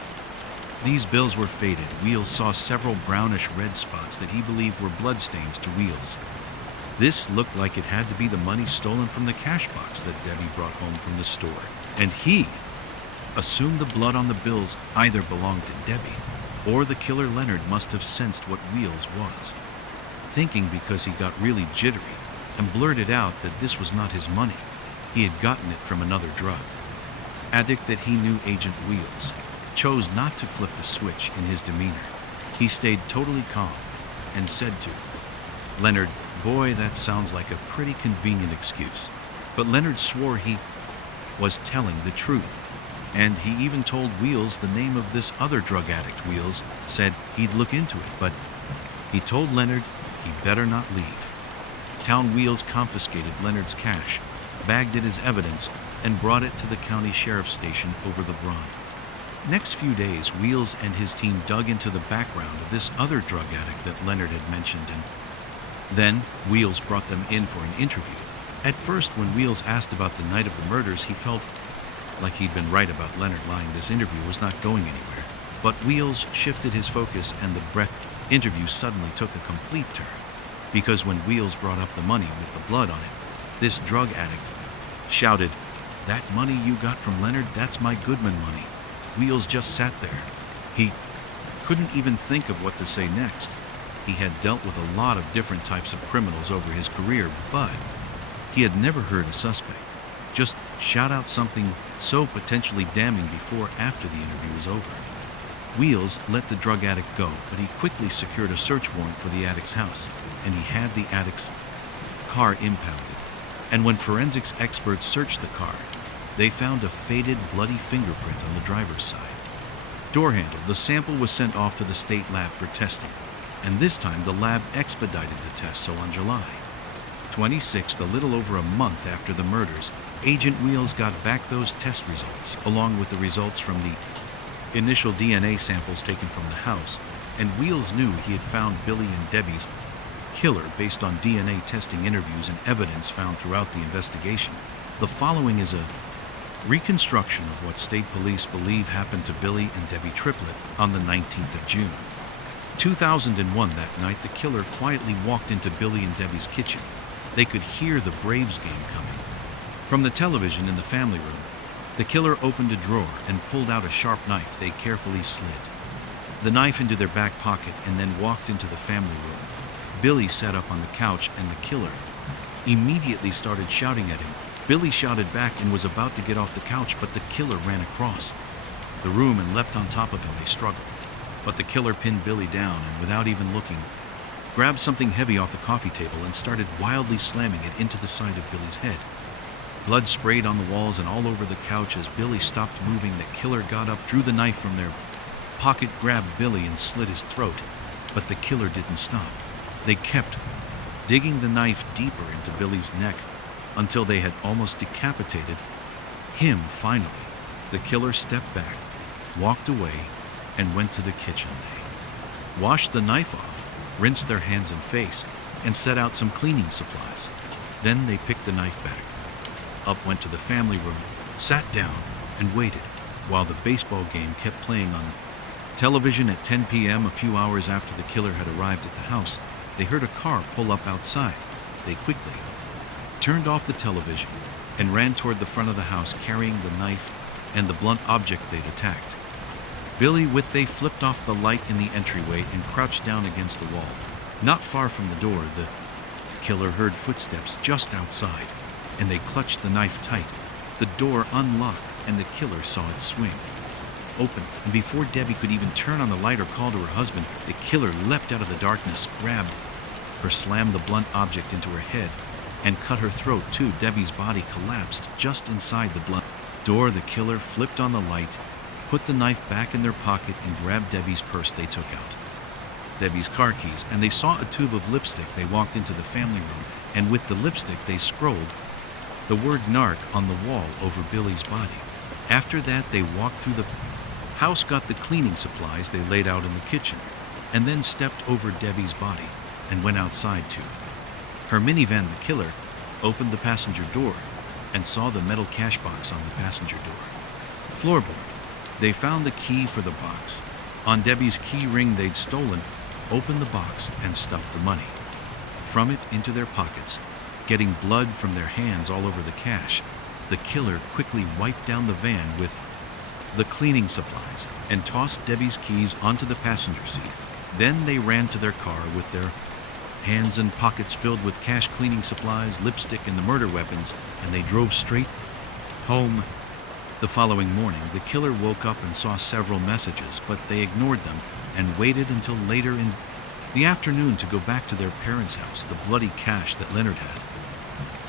these bills were faded, Wheels saw several brownish red spots that he believed were bloodstains to Wheels. This looked like it had to be the money stolen from the cash box that Debbie brought home from the store, and he assumed the blood on the bills either belonged to Debbie or the killer Leonard must have sensed what Wheels was thinking, because he got really jittery and blurted out that this was not his money. He had gotten it from another drug addict that he knew. Agent Wheels chose not to flip the switch in his demeanor. He stayed totally calm and said to Leonard, "Boy, that sounds like a pretty convenient excuse." But Leonard swore he was telling the truth, and he even told Wheels the name of this other drug addict. Wheels said he'd look into it, but he told Leonard he better not leave. Town Wheels confiscated Leonard's cash, bagged it as evidence, and brought it to the county sheriff's station over the Bron. Next few days, Wheels and his team dug into the background of this other drug addict that Leonard had mentioned, and then Wheels brought them in for an interview. At first, when Wheels asked about the night of the murders, he felt like he'd been right about Leonard lying. This interview was not going anywhere. But Wheels shifted his focus, and the interview suddenly took a complete turn. Because when Wheels brought up the money with the blood on it, this drug addict shouted, "That money you got from Leonard, that's my Goodman money." Wheels just sat there. He couldn't even think of what to say next. He had dealt with a lot of different types of criminals over his career, but he had never heard a suspect just shout out something so potentially damning before after the interview was over. Wheels let the drug addict go, but he quickly secured a search warrant for the addict's house, and he had the addict's car impounded. And when forensics experts searched the car, they found a faded, bloody fingerprint on the driver's side. Door handle, the sample was sent off to the state lab for testing, and this time the lab expedited the test, so on July 26th, a little over a month after the murders, Agent Wheels got back those test results, along with the results from the initial DNA samples taken from the house, and Wheels knew he had found Billy and Debbie's killer based on DNA testing, interviews, and evidence found throughout the investigation. The following is a reconstruction of what state police believe happened to Billy and Debbie Triplett on the 19th of June, 2001. That night, the killer quietly walked into Billy and Debbie's kitchen. They could hear the Braves game coming from the television in the family room. The killer opened a drawer and pulled out a sharp knife. They carefully slid the knife into their back pocket and then walked into the family room. Billy sat up on the couch, and the killer immediately started shouting at him. Billy shouted back and was about to get off the couch, but the killer ran across the room and leapt on top of him. They struggled, but the killer pinned Billy down and, without even looking, grabbed something heavy off the coffee table and started wildly slamming it into the side of Billy's head. Blood sprayed on the walls and all over the couch. As Billy stopped moving, the killer got up, drew the knife from their pocket, grabbed Billy, and slit his throat. But the killer didn't stop. They kept digging the knife deeper into Billy's neck, until they had almost decapitated him. Finally, the killer stepped back, walked away, and went to the kitchen. They washed the knife off, rinsed their hands and face, and set out some cleaning supplies. Then they picked the knife back up, went to the family room, sat down, and waited while the baseball game kept playing on television. At 10 p.m., a few hours after the killer had arrived at the house, they heard a car pull up outside. They quickly turned off the television and ran toward the front of the house, carrying the knife and the blunt object they'd attacked. Billy they flipped off the light in the entryway and crouched down against the wall. Not far from the door, the killer heard footsteps just outside, and they clutched the knife tight. The door unlocked, and the killer saw it swing open, and before Debbie could even turn on the light or call to her husband, the killer leapt out of the darkness, grabbed her, slammed the blunt object into her head, and cut her throat too. Debbie's body collapsed just inside the blunt door. The killer flipped on the light, put the knife back in their pocket, and grabbed Debbie's purse. They took out Debbie's car keys, and they saw a tube of lipstick. They walked into the family room, and with the lipstick they scrolled the word narc on the wall over Billy's body. After that, they walked through the house, got the cleaning supplies they laid out in the kitchen, and then stepped over Debbie's body and went outside to her minivan. The killer opened the passenger door and saw the metal cash box on the passenger door floorboard. They found the key for the box on Debbie's key ring they'd stolen, opened the box, and stuffed the money from it into their pockets, getting blood from their hands all over the cash. The killer quickly wiped down the van with the cleaning supplies and tossed Debbie's keys onto the passenger seat. Then they ran to their car with their hands and pockets filled with cash, cleaning supplies, lipstick, and the murder weapons, and they drove straight home. The following morning, the killer woke up and saw several messages, but they ignored them and waited until later in the afternoon to go back to their parents' house. The bloody cash that Leonard had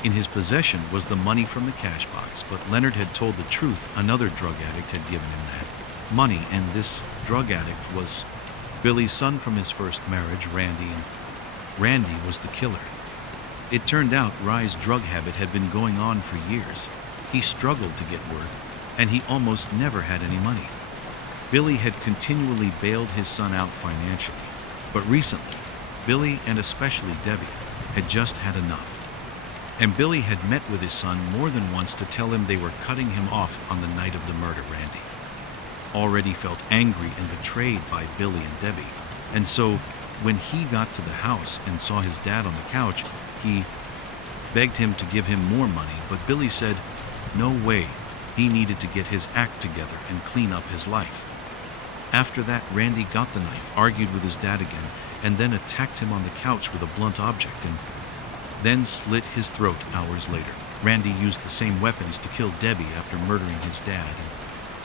in his possession was the money from the cash box, but Leonard had told the truth. Another drug addict had given him that money, and this drug addict was Billy's son from his first marriage, Randy, and Randy was the killer. It turned out Rye's drug habit had been going on for years. He struggled to get work, and he almost never had any money. Billy had continually bailed his son out financially, but recently, Billy, and especially Debbie, had just had enough. And Billy had met with his son more than once to tell him they were cutting him off on the night of the murder. Randy already felt angry and betrayed by Billy and Debbie, and so when he got to the house and saw his dad on the couch, he begged him to give him more money, but Billy said no way. He needed to get his act together and clean up his life. After that, Randy got the knife, argued with his dad again, and then attacked him on the couch with a blunt object, and then slit his throat hours later. Randy used the same weapons to kill Debbie after murdering his dad.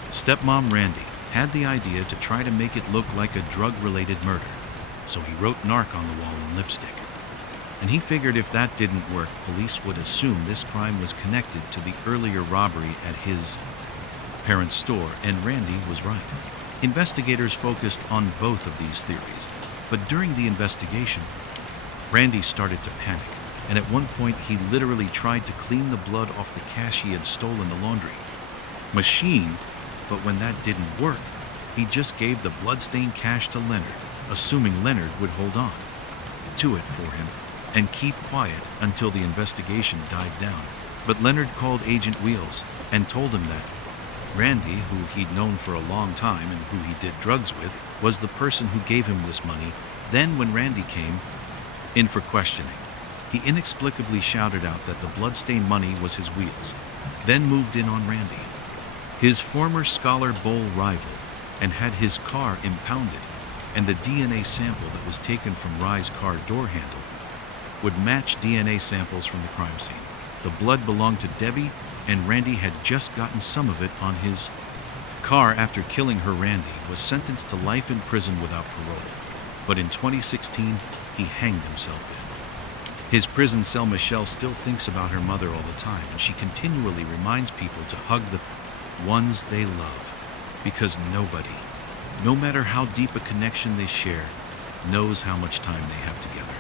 And stepmom Randy had the idea to try to make it look like a drug-related murder, so he wrote narc on the wall in lipstick. And he figured if that didn't work, police would assume this crime was connected to the earlier robbery at his parents' store, and Randy was right. Investigators focused on both of these theories, but during the investigation, Randy started to panic, and at one point he literally tried to clean the blood off the cash he had stolen the laundry machine, but when that didn't work, he just gave the bloodstained cash to Leonard, assuming Leonard would hold on to it for him and keep quiet until the investigation died down. But Leonard called Agent Wheels and told him that Randy, who he'd known for a long time and who he did drugs with, was the person who gave him this money. Then when Randy came in for questioning, he inexplicably shouted out that the bloodstained money was his Wheels, then moved in on Randy, his former Scholar Bowl rival, and had his car impounded, and the DNA sample that was taken from Rye's car door handle would match DNA samples from the crime scene. The blood belonged to Debbie, and Randy had just gotten some of it on his car after killing her. Randy was sentenced to life in prison without parole, but in 2016, he hanged himself in his prison cell. Michelle still thinks about her mother all the time, and she continually reminds people to hug the ones they love, because nobody, no matter how deep a connection they share, knows how much time they have together.